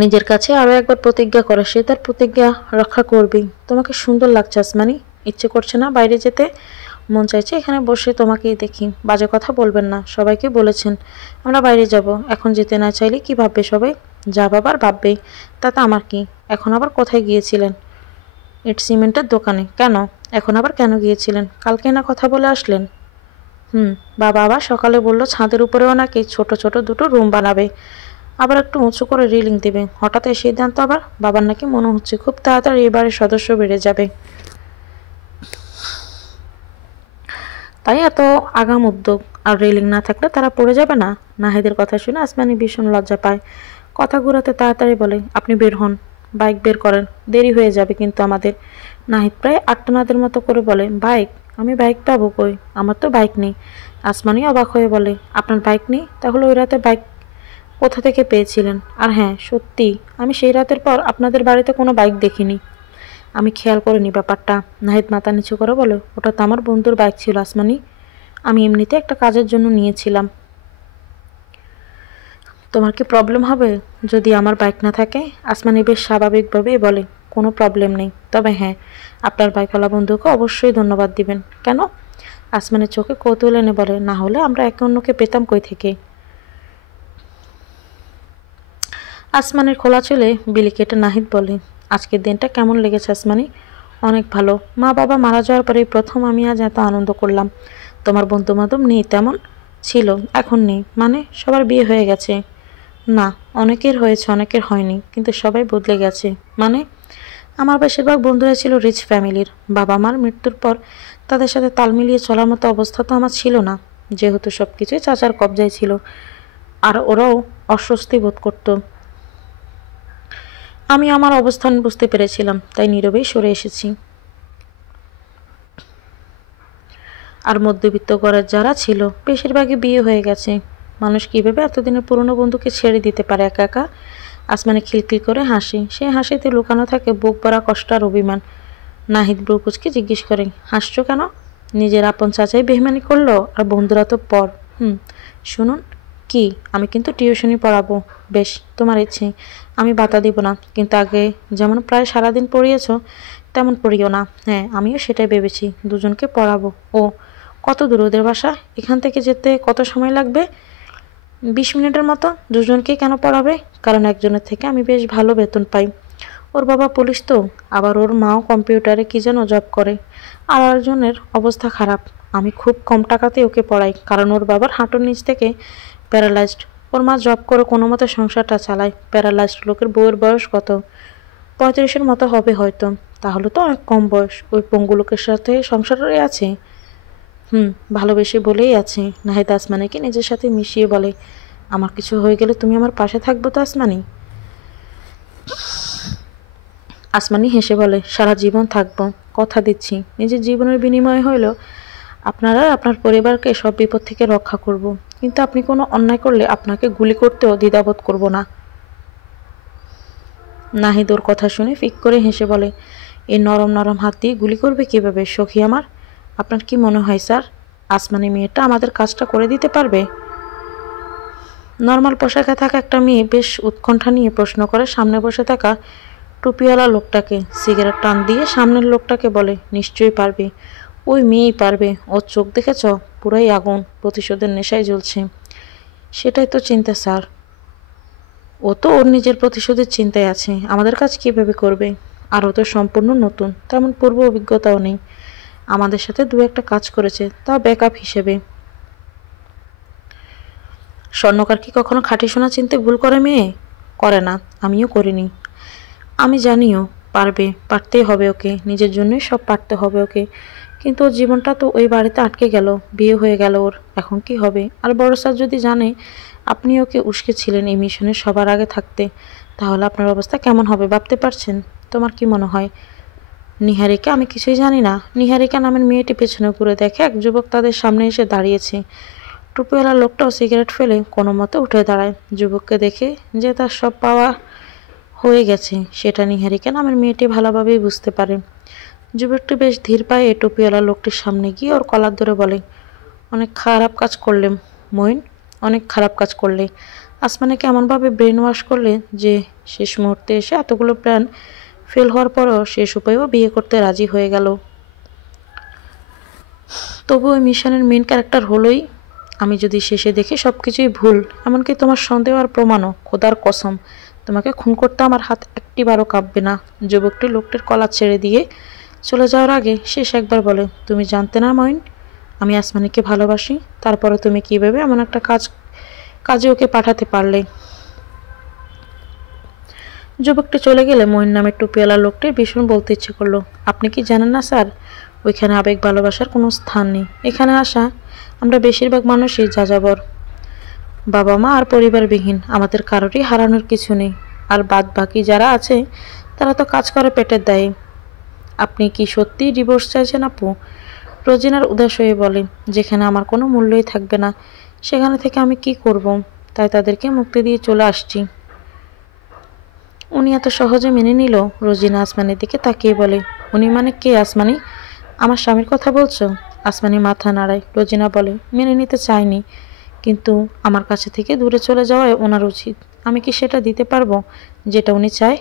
নিজের কাছে আরো একবার প্রতিজ্ঞা করে সে তার প্রতিজ্ঞা রক্ষা করবেই। তোমাকে সুন্দর লাগছে আসমানি। ইচ্ছে করছে না বাইরে যেতে? মন চাইছে এখানে বসে তোমাকেই দেখি। বাজে কথা বলবেন না, সবাইকে বলেছেন আমরা বাইরে যাব। এখন যেতে না চাইলে কি ভাববে সবাই? যা বাবার ভাববেই, তাতে আমার কি। এখন আবার কোথায় গিয়েছিলেন? ইট সিমেন্টের দোকানে। কেন? এখন আবার কেন গিয়েছিলেন? কালকে না কথা বলে আসলেন। বাবা আবার সকালে বলল ছাদের উপরেও নাকি ছোট ছোট দুটো রুম বানাবে, আবার একটু উঁচু করে রিলিং দেবে। হঠাৎ এই সিদ্ধান্ত আবার? বাবার নাকি মনে হচ্ছে খুব তাড়াতাড়ি এবারে সদস্য বেড়ে যাবে, তাই এত আগাম উদ্যোগ। আর রেলিং না থাকলে তারা পড়ে যাবে না? নাহিদের কথা শুনে আসমানি ভীষণ লজ্জা পায়। কথা ঘুরাতে তাড়াতাড়ি বলে, আপনি বের হন, বাইক বের করেন, দেরি হয়ে যাবে কিন্তু আমাদের। নাহিদ প্রায় আট্টনাদের মতো করে বলে, বাইক? আমি বাইক পাবো কই? আমার তো বাইক নেই। আসমানি অবাক হয়ে বলে, আপনার বাইক নেই? তাহলে ওই রাতে বাইক কোথা থেকে পেয়েছিলেন? আর হ্যাঁ, সত্যি আমি সেই রাতের পর আপনাদের বাড়িতে কোনো বাইক দেখিনি। আমি খেয়াল করিনি ব্যাপারটা। নাহিদ মাথা নিচু করে বলে, ওটা তো আমার বন্ধুর বাইক ছিল আসমানি, আমি এমনিতে একটা কাজের জন্য নিয়েছিলাম। তোমার কি প্রবলেম হবে যদি আমার বাইক না থাকে? আসমানি বেশ স্বাভাবিকভাবেই বলে, কোনো প্রবলেম নেই, তবে হ্যাঁ, আপনার বাইকওয়ালা বন্ধুকে অবশ্যই ধন্যবাদ দিবেন। কেন? আসমানের চোখে কৌতূহল এনে বলে, না হলে আমরা একে অন্যকে পেতাম কই থেকে? আসমানের খোলা চুলে বিলি কেটে নাহিদ বলে, আজকের দিনটা কেমন লেগেছে আসমানি? অনেক ভালো। মা বাবা মারা যাওয়ার পরেই প্রথম আমি আজ এত আনন্দ করলাম। তোমার বন্ধু বান্ধব নেই তেমন? ছিল, এখন নেই। মানে সবার বিয়ে হয়ে গেছে? না, অনেকের হয়েছে অনেকের হয়নি, কিন্তু সবাই বদলে গেছে। মানে? আমার বেশিরভাগ বন্ধুরা ছিল রিচ ফ্যামিলির। বাবা মার মৃত্যুর পর তাদের সাথে তাল মিলিয়ে চলার মতো অবস্থা তো আমার ছিল না, যেহেতু সব কিছুই চাচার কবজায় ছিল। আর ওরাও অস্বস্তি বোধ করতো। আমি আমার অবস্থান বুঝতে পেরেছিলাম, তাই নীরবেই সরে এসেছি। আর মধ্যবিত্ত ঘরের যারা ছিল বেশিরভাগই বিয়ে হয়ে গেছে। মানুষ কীভাবে এতদিনের পুরনো বন্ধুকে ছেড়ে দিতে পারে একা একা? আসমানে খিলখিল করে হাসি। সে হাসিতে লুকানো থাকে বুক ভরা কষ্ট আর অভিমান। নাহিদ ব্রুকুচকে জিজ্ঞেস করে, হাসছো কেন? নিজের আপন চাচাই বেইমানি করলো, আর বন্ধুরা তো পর। শুনুন, কি? আমি কিন্তু টিউশনি পড়াবো। বেশ, তোমার ইচ্ছে, আমি বাধা দিব না, কিন্তু আগে যেমন প্রায় সারাদিন পড়িয়েছ তেমন পড়িও না। হ্যাঁ, আমিও সেটাই ভেবেছি, দুজনকে পড়াবো। ও, কত দূর ওদের বাসা? এখান থেকে যেতে কত সময় লাগবে? 20 মিনিটের মতো। দুজনকে কেন পড়াবে? কারণ একজনের থেকে আমি বেশ ভালো বেতন পাই। ওর বাবা পুলিশ তো, আবার ওর মাও কম্পিউটারে কি যেন জব করে। আর একজনের অবস্থা খারাপ। আমি খুব কম টাকাতে ওকে পড়াই, কারণ ওর বাবার হাঁটুর নিচ থেকে প্যারালাইজড। ওর মা জব করে কোনো মতে সংসারটা চালায়। প্যারালাইজড লোকের বউয়ের বয়স কত? 35-এর মতো হবে হয়তো। তাহলে তো অনেক কম বয়স। ওই পঙ্গু লোকের সাথে সংসারে আছে। ভালোবেসে বলেই আছে। নাহিদ আসমানিকে নিজের সাথে মিশিয়ে বলে, আমার কিছু হয়ে গেলে তুমি আমার পাশে থাকবো তো আসমানি? আসমানি হেসে বলে, সারা জীবন থাকবো, কথা দিচ্ছি। নিজের জীবনের বিনিময়ে হইলেও আপনারা আপনার পরিবারকে সব বিপদ থেকে রক্ষা করব। কিন্তু আপনি কোনো অন্যায় করলে আপনাকে গুলি করতেও দ্বিধাবোধ করব না। নাহিদ ওর কথা শুনে ফিক করে হেসে বলে, এই নরম নরম হাত দিয়ে গুলি করবে কিভাবে সখী আমার? আপনার কি মনে হয় স্যার? আসমানি মেয়েটা আমাদের কাজটা করে দিতে পারবে? নর্মাল পোশাকে থাকা একটা মেয়ে বেশ উৎকণ্ঠা নিয়ে প্রশ্ন করে সামনে বসে থাকা টুপিওয়ালা লোকটাকে। সিগারেট টান দিয়ে সামনের লোকটাকে বলে, নিশ্চয়ই পারবে, ওই মেয়েই পারবে। ওর চোখ দেখেছ, পুরাই আগুন, প্রতিশোধের নেশায় জ্বলছে। সেটাই তো চিন্তা স্যার, ও তো ওর নিজের প্রতিশোধের চিন্তায় আছে, আমাদের কাজ কীভাবে করবে? আর ও তো সম্পূর্ণ নতুন, তেমন পূর্ব অভিজ্ঞতাও নেই। আমাদের সাথে দু একটা কাজ করেছে, তাও ব্যাকআপ হিসেবে। স্বর্ণকার কি কখনো খাঁটি সোনা চিনতে ভুল করে মেয়ে? করে না, আমিও করিনি। আমি জানিও পারবে, পারতেই হবে ওকে, নিজের জন্যই সব পারতে হবে ওকে। কিন্তু ওর জীবনটা তো ওই বাড়িতে আটকে গেল, বিয়ে হয়ে গেল ওর, এখন কি হবে? আর বড় স্যার যদি জানে আপনি ওকে উস্কেছিলেন এই মিশনে সবার আগে থাকতে, তাহলে আপনার অবস্থা কেমন হবে ভাবতে পারছেন? তোমার কি মনে হয়? নিহারিকা, আমি কিছুই জানি না। নিহারিকা নামের মেয়েটি পেছনে ঘুরে দেখে এক যুবক তাদের সামনে এসে দাঁড়িয়েছে। টুপিওয়ালা লোকটাও সিগারেট ফেলে কোনো মতে উঠে দাঁড়ায়। যুবককে দেখে যে তার সব পাওয়া হয়ে গেছে সেটা নিহারিকা নামের মেয়েটি ভালোভাবেই বুঝতে পারে। যুবকটি বেশ ধীর পায়ে টুপিওয়ালা লোকটির সামনে গিয়ে ওর কলার ধরে বলে, অনেক খারাপ কাজ করলে মইন, অনেক খারাপ কাজ করলে। আসমানিকে এমনভাবে ব্রেন ওয়াশ করলে যে শেষ মুহূর্তে এসে এতগুলো প্ল্যান ফেল হওয়ার পরও শেষ উপায়েও বিয়ে করতে রাজি হয়ে গেল। তবু ওই মিশনের মেন ক্যারেক্টার হলোই আমি। যদি শেষে দেখি সব কিছুই ভুল, এমনকি তোমার সন্দেহ আর প্রমাণও, খোদার কসম তোমাকে খুন করতে আমার হাত একটিবারও কাঁপবে না। যুবকটি লোকটির কলার ছেড়ে দিয়ে চলে যাওয়ার আগে শেষ একবার বলে, তুমি জানতে না মইন, আমি আসমানিকে ভালোবাসি। তারপরে তুমি কীভাবে এমন একটা কাজে ওকে পাঠাতে পারলে? যুবকটি চলে গেলে মইন নামের টুপিওয়ালা লোকটির ভীষণ বলতে ইচ্ছে করলো, আপনি কি জানেন না স্যার, ওইখানে আবেগ ভালোবাসার কোনো স্থান নেই। এখানে আসা আমরা বেশিরভাগ মানুষই যাযাবর, বাবা মা আর পরিবারবিহীন, আমাদের কারোরই হারানোর কিছু নেই। আর বাদ বাকি যারা আছে তারা তো কাজ করে পেটের দায়ে। আপনি কি সত্যিই ডিভোর্স চাইছেন আপু? রোজিনার উদাস হয়ে বলে, যেখানে আমার কোনো মূল্যই থাকবে না সেখানে থেকে আমি কি করব? তাই তাদেরকে মুক্তি দিয়ে চলে আসছি। উনি এত সহজে মেনে নিল? রোজিনা আসমানির দিকে তাকিয়ে বলে, উনি মানে কে আসমানি? আমার স্বামীর কথা বলছো? আসমানি মাথা নাড়ায়। রোজিনা বলে, মেনে নিতে চাইনি, কিন্তু আমার কাছে থেকে দূরে চলে যাওয়ায় ওনার উচিত। আমি কি সেটা দিতে পারবো যেটা উনি চায়?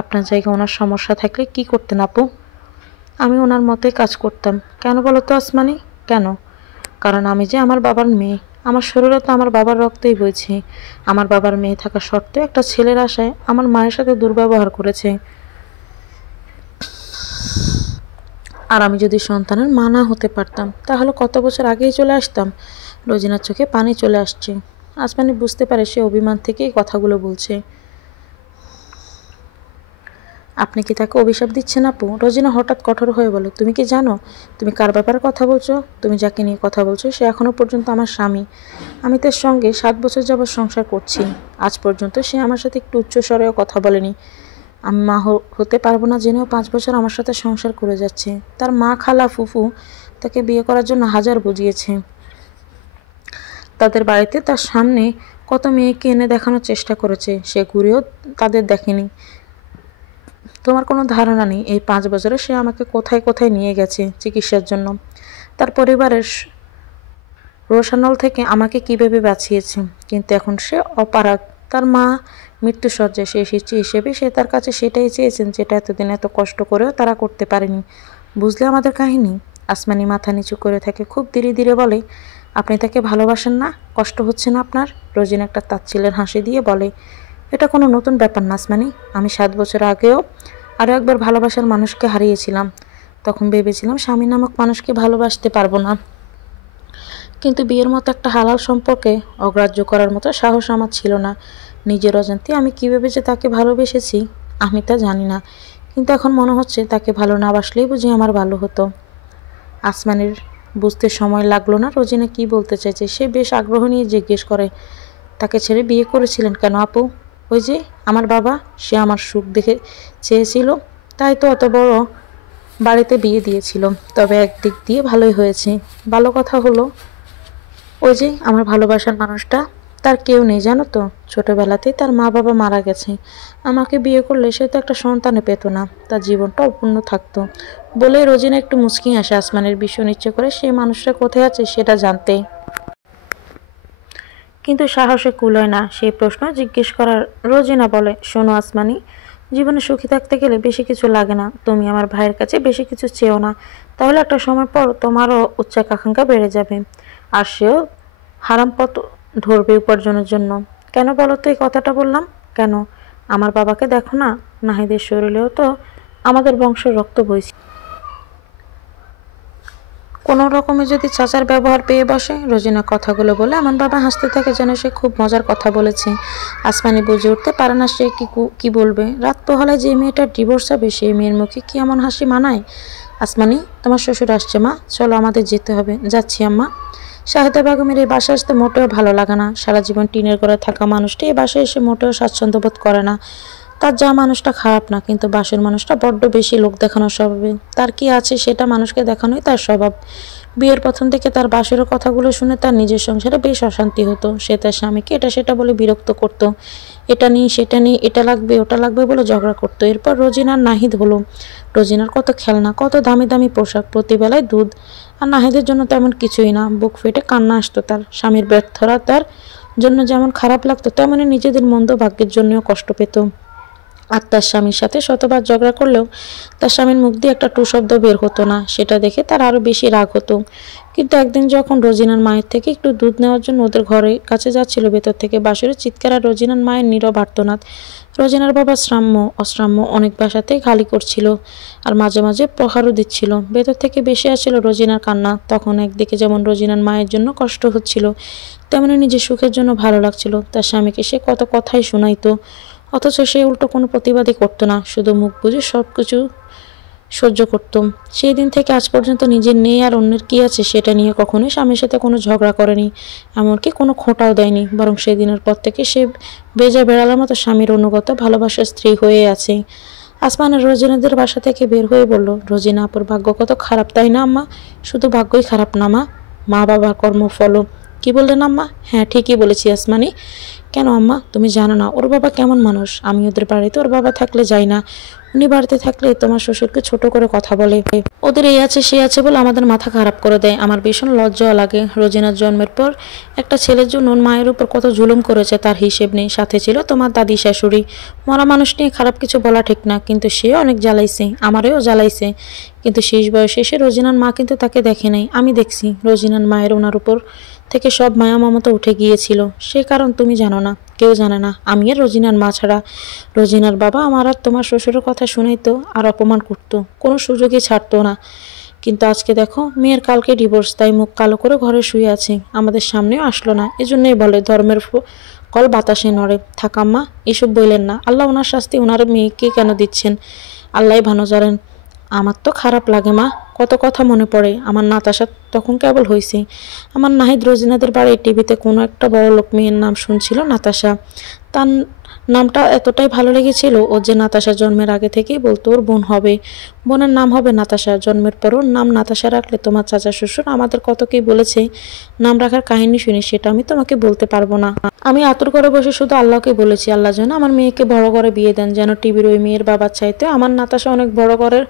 আপনার জায়গায় ওনার সমস্যা থাকলে কি করতেন আপু? আমি ওনার মতোই কাজ করতাম। কেন বলো তো আসমানি, কেন? কারণ আমি যে আমার বাবার মেয়ে, আমার শরীরে তো আমার বাবার রক্তই বইছে। আমার বাবার মেয়ে থাকা সত্ত্বেও একটা ছেলের আশায় আমার মায়ের সাথে দুর্ব্যবহার করেছে। আর আমি যদি সন্তানের মা না হতে পারতাম তাহলে কত বছর আগেই চলে আসতাম। রোজিনার চোখে পানি চলে আসছে। আসমানি বুঝতে পারে সে অভিমান থেকেই কথাগুলো বলছে। আপনি কি তাকে অভিশাপ দিচ্ছেন আপু? রোজিনা হঠাৎ কঠোর হয়ে বলে, তুমি কি জানো তুমি কার ব্যাপারে কথা বলছো? তুমি যাকে নিয়ে কথা বলছো সে এখনো পর্যন্ত আমার স্বামী। আমি তার সঙ্গে 7 বছর যাবৎ সংসার করছি। আজ পর্যন্ত সে আমার সাথে একটু উচ্চস্বরেও কথা বলেনি। আমি মা হতে পারবো না জেনেও 5 বছর আমার সাথে সংসার করে যাচ্ছে। তার মা, খালা, ফুফু তাকে বিয়ে করার জন্য হাজার বুঝিয়েছে। তাদের বাড়িতে তার সামনে কত মেয়েকে এনে দেখানোর চেষ্টা করেছে, সে ঘুরেও তাদের দেখেনি। তোমার কোনো ধারণা নেই এই 5 বছরে সে আমাকে কোথায় কোথায় নিয়ে গেছে চিকিৎসার জন্য। তার পরিবারের রোশানল থেকে আমাকে কীভাবে বাঁচিয়েছে। কিন্তু এখন সে অপারগ। তার মা মৃত্যুসজ্জায়, সে এসেছে হিসেবে সে তার কাছে সেটাই চেয়েছেন যেটা এতদিন এত কষ্ট করেও তারা করতে পারেনি। বুঝলে আমাদের কাহিনী? আসমানি মাথা নিচু করে থাকে, খুব ধীরে ধীরে বলে, আপনি তাকে ভালোবাসেন না? কষ্ট হচ্ছে না আপনার? রোজিনা একটা তাচ্ছিল্যের হাসি দিয়ে বলে, এটা কোনো নতুন ব্যাপার না আসমানি। আমি 7 বছর আগেও আরও একবার ভালোবাসার মানুষকে হারিয়েছিলাম। তখন ভেবেছিলাম স্বামী নামক মানুষকে ভালোবাসতে পারবো না, কিন্তু বিয়ের মতো একটা হালাল সম্পর্কে অগ্রাহ্য করার মতো সাহস আমার ছিল না। নিজের অজান্তে আমি কীভাবে যে তাকে ভালোবেসেছি আমি তা জানি না, কিন্তু এখন মনে হচ্ছে তাকে ভালো না বাসলেই বুঝি আমার ভালো হতো। আসমানির বুঝতে সময় লাগলো না রোজিনা কি বলতে চাইছে। সে বেশ আগ্রহ নিয়ে জিজ্ঞেস করে, তাকে ছেড়ে বিয়ে করেছিলেন কেন আপু? ওই যে আমার বাবা, সে আমার সুখ দেখে চেয়েছিল, তাই তো অত বড় বাড়িতে বিয়ে দিয়েছিল। তবে একদিক দিয়ে ভালোই হয়েছে। ভালো কথা হলো ওই যে আমার ভালোবাসার মানুষটা তার কেউ নেই জানো তো, ছোটবেলাতেই তার মা বাবা মারা গেছে। আমাকে বিয়ে করলে সে তো একটা সন্তানও পেত না, তার জীবনটা অপূর্ণ থাকতো। বলেই রোজিনা একটু মুচকি আসে আসমানের ভীষণ ইচ্ছে করে সেই মানুষটা কোথায় আছে সেটা জানতে, কিন্তু সাহসে কুলোয় না সেই প্রশ্ন জিজ্ঞেস করার। রোজিনা বলে, শোনো আসমানি, জীবনে সুখী থাকতে গেলে বেশি কিছু লাগে না। তুমি আমার ভাইয়ের কাছে বেশি কিছু চেও না, তাহলে একটা সময় পর তোমারও উচ্চাকাঙ্ক্ষা বেড়ে যাবে, আর সেও হারাম পথ ধরবে উপার্জনের জন্য। কেন বলো তো এই কথাটা বললাম? কেন? আমার বাবাকে দেখো না, নাহিদের শরীরেও তো আমাদের বংশের রক্ত বইছে। কোনো রকমে যদি চাচার ব্যবহার পেয়ে বসে, রোজিনা কথাগুলো বলে আমার বাবা হাসতে থাকে যেন সে খুব মজার কথা বলেছে। আসমানি বুঝে উঠতে পারে না সে কি বলবে। রাত পোহালায় যে মেয়েটার ডিভোর্স হবে সেই মেয়ের মুখে কি এমন হাসি মানায়? আসমানি, তোমার শ্বশুর আসছে মা, চলো আমাদের যেতে হবে। যাচ্ছি আম্মা। শাহেদা বেগমের এই বাসায় আসতে মোটেও ভালো লাগে না। সারা জীবন টিনের ঘরে থাকা মানুষটি এই বাসায় এসে মোটেও স্বাচ্ছন্দ্য বোধ করে না। তার যা মানুষটা খারাপ না, কিন্তু বাসের মানুষটা বড্ড বেশি লোক দেখানোর স্বভাবে। তার কি আছে সেটা মানুষকে দেখানোই তার স্বভাব। বিয়ের প্রথম থেকে তার বাসের কথাগুলো শুনে তার নিজের সংসারে বেশ অশান্তি হতো। সে তার স্বামীকে এটা সেটা বলে বিরক্ত করত। এটা নিয়ে সেটা নিয়ে, এটা লাগবে ওটা লাগবে বলে ঝগড়া করতো। এরপর রোজিনার নাহিদ হলো। রোজিনার কত খেলনা, কত দামি দামি পোশাক, প্রতিবেলায় দুধ। আর নাহিদের জন্য তেমন কিছুই না। বুক ফেটে কান্না আসতো তার। স্বামীর ব্যর্থতার জন্য যেমন খারাপ লাগতো, তেমনি নিজেদের মন্দ ভাগ্যের জন্যও কষ্ট পেত। আর তার স্বামীর সাথে শতবার ঝগড়া করলেও তার স্বামীর মুখ দিয়ে একটা টু শব্দ বের হতো না। সেটা দেখে তার আরও বেশি রাগ হতো। কিন্তু একদিন যখন রোজিনার মায়ের থেকে একটু দুধ নেওয়ার জন্য ওদের ঘরের কাছে যাচ্ছিল, ভেতর থেকে বাঁশির চিৎকার আর রোজিনার মায়ের নীরব আর্তনাদ। রোজিনার বাবা শ্রাম্য অশ্রাম্য অনেক বাসাতেই গালি করছিল, আর মাঝে মাঝে প্রহারও দিচ্ছিল। ভেতর থেকে বেশি আসছিল রোজিনার কান্না। তখন একদিকে যেমন রোজিনার মায়ের জন্য কষ্ট হচ্ছিল, তেমনি নিজের সুখের জন্য ভালো লাগছিল। তার স্বামীকে সে কত কথাই শোনাইতো, অথচ সে উল্টো কোনো প্রতিবাদই করতো না, শুধু মুখ বুজে সব কিছু সহ্য করতাম। সেই দিন থেকে আজ পর্যন্ত নিজের নেই আর অন্যের কী আছে সেটা নিয়ে কখনোই স্বামীর সাথে কোনো ঝগড়া করেনি, এমনকি কোনো খোঁটাও দেয়নি। বরং সেই দিনের পর থেকে সে বেজা বেড়ালার মতো স্বামীর অনুগত ভালোবাসার স্ত্রী হয়ে আছে। আসমানের রোজিনাদের বাসা থেকে বের হয়ে বলল, রোজিনা আপুর ভাগ্য কত খারাপ, তাই না আম্মা? শুধু ভাগ্যই খারাপ না মা, মা বাবার কর্মফলও। কি বললেন আম্মা? হ্যাঁ ঠিকই বলেছি আসমানি। কেন আম্মা, তুমি জানো না ওর বাবা কেমন মানুষ? আমি ওদের বাড়িতে ওর বাবা থাকলে যাই না। উনি বাড়িতে থাকলে তোমার শ্বশুরকে ছোট করে কথা বলে, ওদের এই আছে সে আছে বলে আমাদের মাথা খারাপ করে দেয়। আমার ভীষণ লজ্জাও লাগে। রোজিনার জন্মের পর একটা ছেলের জন্য ওর মায়ের উপর কত জুলুম করেছে তার হিসেব নেই। সাথে ছিল তোমার দাদি শাশুড়ি। মরা মানুষ নিয়ে খারাপ কিছু বলা ঠিক না, কিন্তু সে অনেক জ্বালাইছে, আমারও জ্বালাইছে। কিন্তু শেষ বয়সে এসে রোজিনার মা কিন্তু তাকে দেখে নাই, আমি দেখছি। রোজিনার মায়ের ওনার উপর থেকে সব মায়া মমতা উঠে গিয়েছিল। সে কারণ তুমি জানো না, কেউ জানে না। আমি আর রোজিনার মা ছাড়া। রোজিনার বাবা আমার আর তোমার শ্বশুরের কথা শুনাইতো আর অপমান করতো, কোনো সুযোগই ছাড়তো না। কিন্তু আজকে দেখো, মেয়ের কালকে ডিভোর্স, তাই মুখ কালো করে ঘরে শুয়ে আছে, আমাদের সামনেও আসলো না। এজন্যই বলে ধর্মের কল বাতাসে নড়ে। থাকাম্মা, এসব বললেন না। আল্লাহ ওনার শাস্তি ওনার মেয়েকে কেন দিচ্ছেন আল্লাহ ভালো জানেন। আমার তো খারাপ লাগে মা, কত কথা মনে পড়ে। আমার নাতাশা তখন কেবল হয়েছে। আমার নাহিদ রোজিনাদের বাড়ি টিভিতে কোনো একটা বড় লোক মেয়ের নাম শুনছিল, নাতাশা। তার নামটা এতটাই ভালো লেগেছিল ও যে নাতাশা জন্মের আগে থেকেই বলতো ওর বোন হবে, বোনের নাম হবে নাতাশা। জন্মের পর ওর নাম নাতাশা রাখলে তোমার চাচা শ্বশুর আমাদের কত কি বলেছে। নাম রাখার কাহিনী শুনি, সেটা আমি তোমাকে বলতে পারবো না। আমি আতুর করে বসে শুধু আল্লাহকে বলেছি, আল্লাহ যেন আমার মেয়েকে বড় করে বিয়ে দেন, যেন টিভির ওই মেয়ের বাবার চাইতে আমার নাতাশা অনেক বড় ঘরের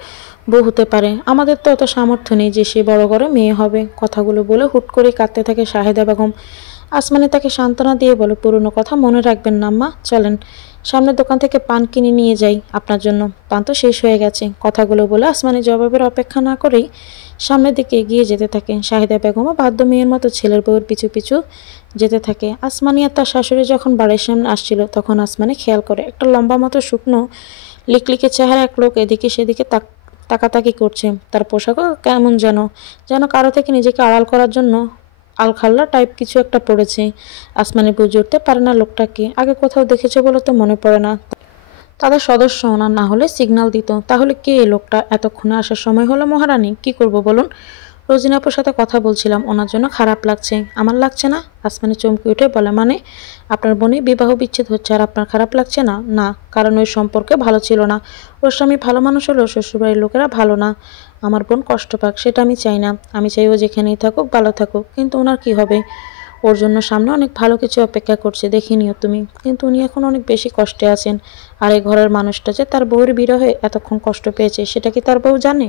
বউ হতে পারে। আমাদের তো অত সামর্থ্য নেই যে সে বড় ঘরে মেয়ে হবে। কথাগুলো বলে হুট করে কাঁদতে থাকে শাহেদা বেগম। আসমানি তাকে সান্ত্বনা দিয়ে বলে, পুরনো কথা মনে রাখবেন না আম্মা, চলেন সামনের দোকান থেকে পান কিনে নিয়ে যাই আপনার জন্য, পান তো শেষ হয়ে গেছে। কথাগুলো বলে আসমানি জবাবের অপেক্ষা না করেই সামনের দিকে এগিয়ে যেতে থাকে। শাহিদা বেগমও বাধ্য মেয়ের মতো ছেলের বউয়ের পিছু পিছু যেতে থাকে। আসমানি আর তার শাশুড়ি যখন বাড়ির সামনে আসছিল, তখন আসমানি খেয়াল করে একটা লম্বা মতো শুকনো লিকলিকে চেহারা এক লোক এদিকে সেদিকে তাকাতাকি করছে। তার পোশাকও কেমন যেন যেন কারো থেকে নিজেকে আড়াল করার জন্য আলখাল্লা টাইপ কিছু একটা পড়েছে। আসমানি বুঝে উঠতে পারে না লোকটাকে আগে কোথাও দেখেছে বলে তো মনে পড়ে না। তাদের সদস্য ওনার না হলে সিগন্যাল দিত। তাহলে কে এই লোকটা? এতক্ষণে আসার সময় হলো মহারানী, কি করব বলুন? রোজিনাপুর সাথে কথা বলছিলাম, ওনার জন্য খারাপ লাগছে। আমার লাগছে না? আসমানি চমকে উঠে বলে, মানে আপনার বোনের বিবাহ বিচ্ছেদ হচ্ছে আর আপনার খারাপ লাগছে না? না, কারণ ওই সম্পর্কে ভালো ছিল না। ওর স্বামী ভালো মানুষ হলেও শ্বশুরবাড়ির লোকেরা ভালো না। আমার বোন কষ্ট পাক সেটা আমি চাই না। আমি চাই ও যেখানেই থাকুক ভালো থাকুক, কিন্তু ওনার কি হবে? ওর জন্য সামনে অনেক ভালো কিছু অপেক্ষা করছে, দেখে নিও তুমি। কিন্তু উনি এখন অনেক বেশি কষ্টে আছেন। আর এই ঘরের মানুষটা যে তার বউয়ের বিরহে এতক্ষণ কষ্ট পেয়েছে সেটা কি তার বউ জানে?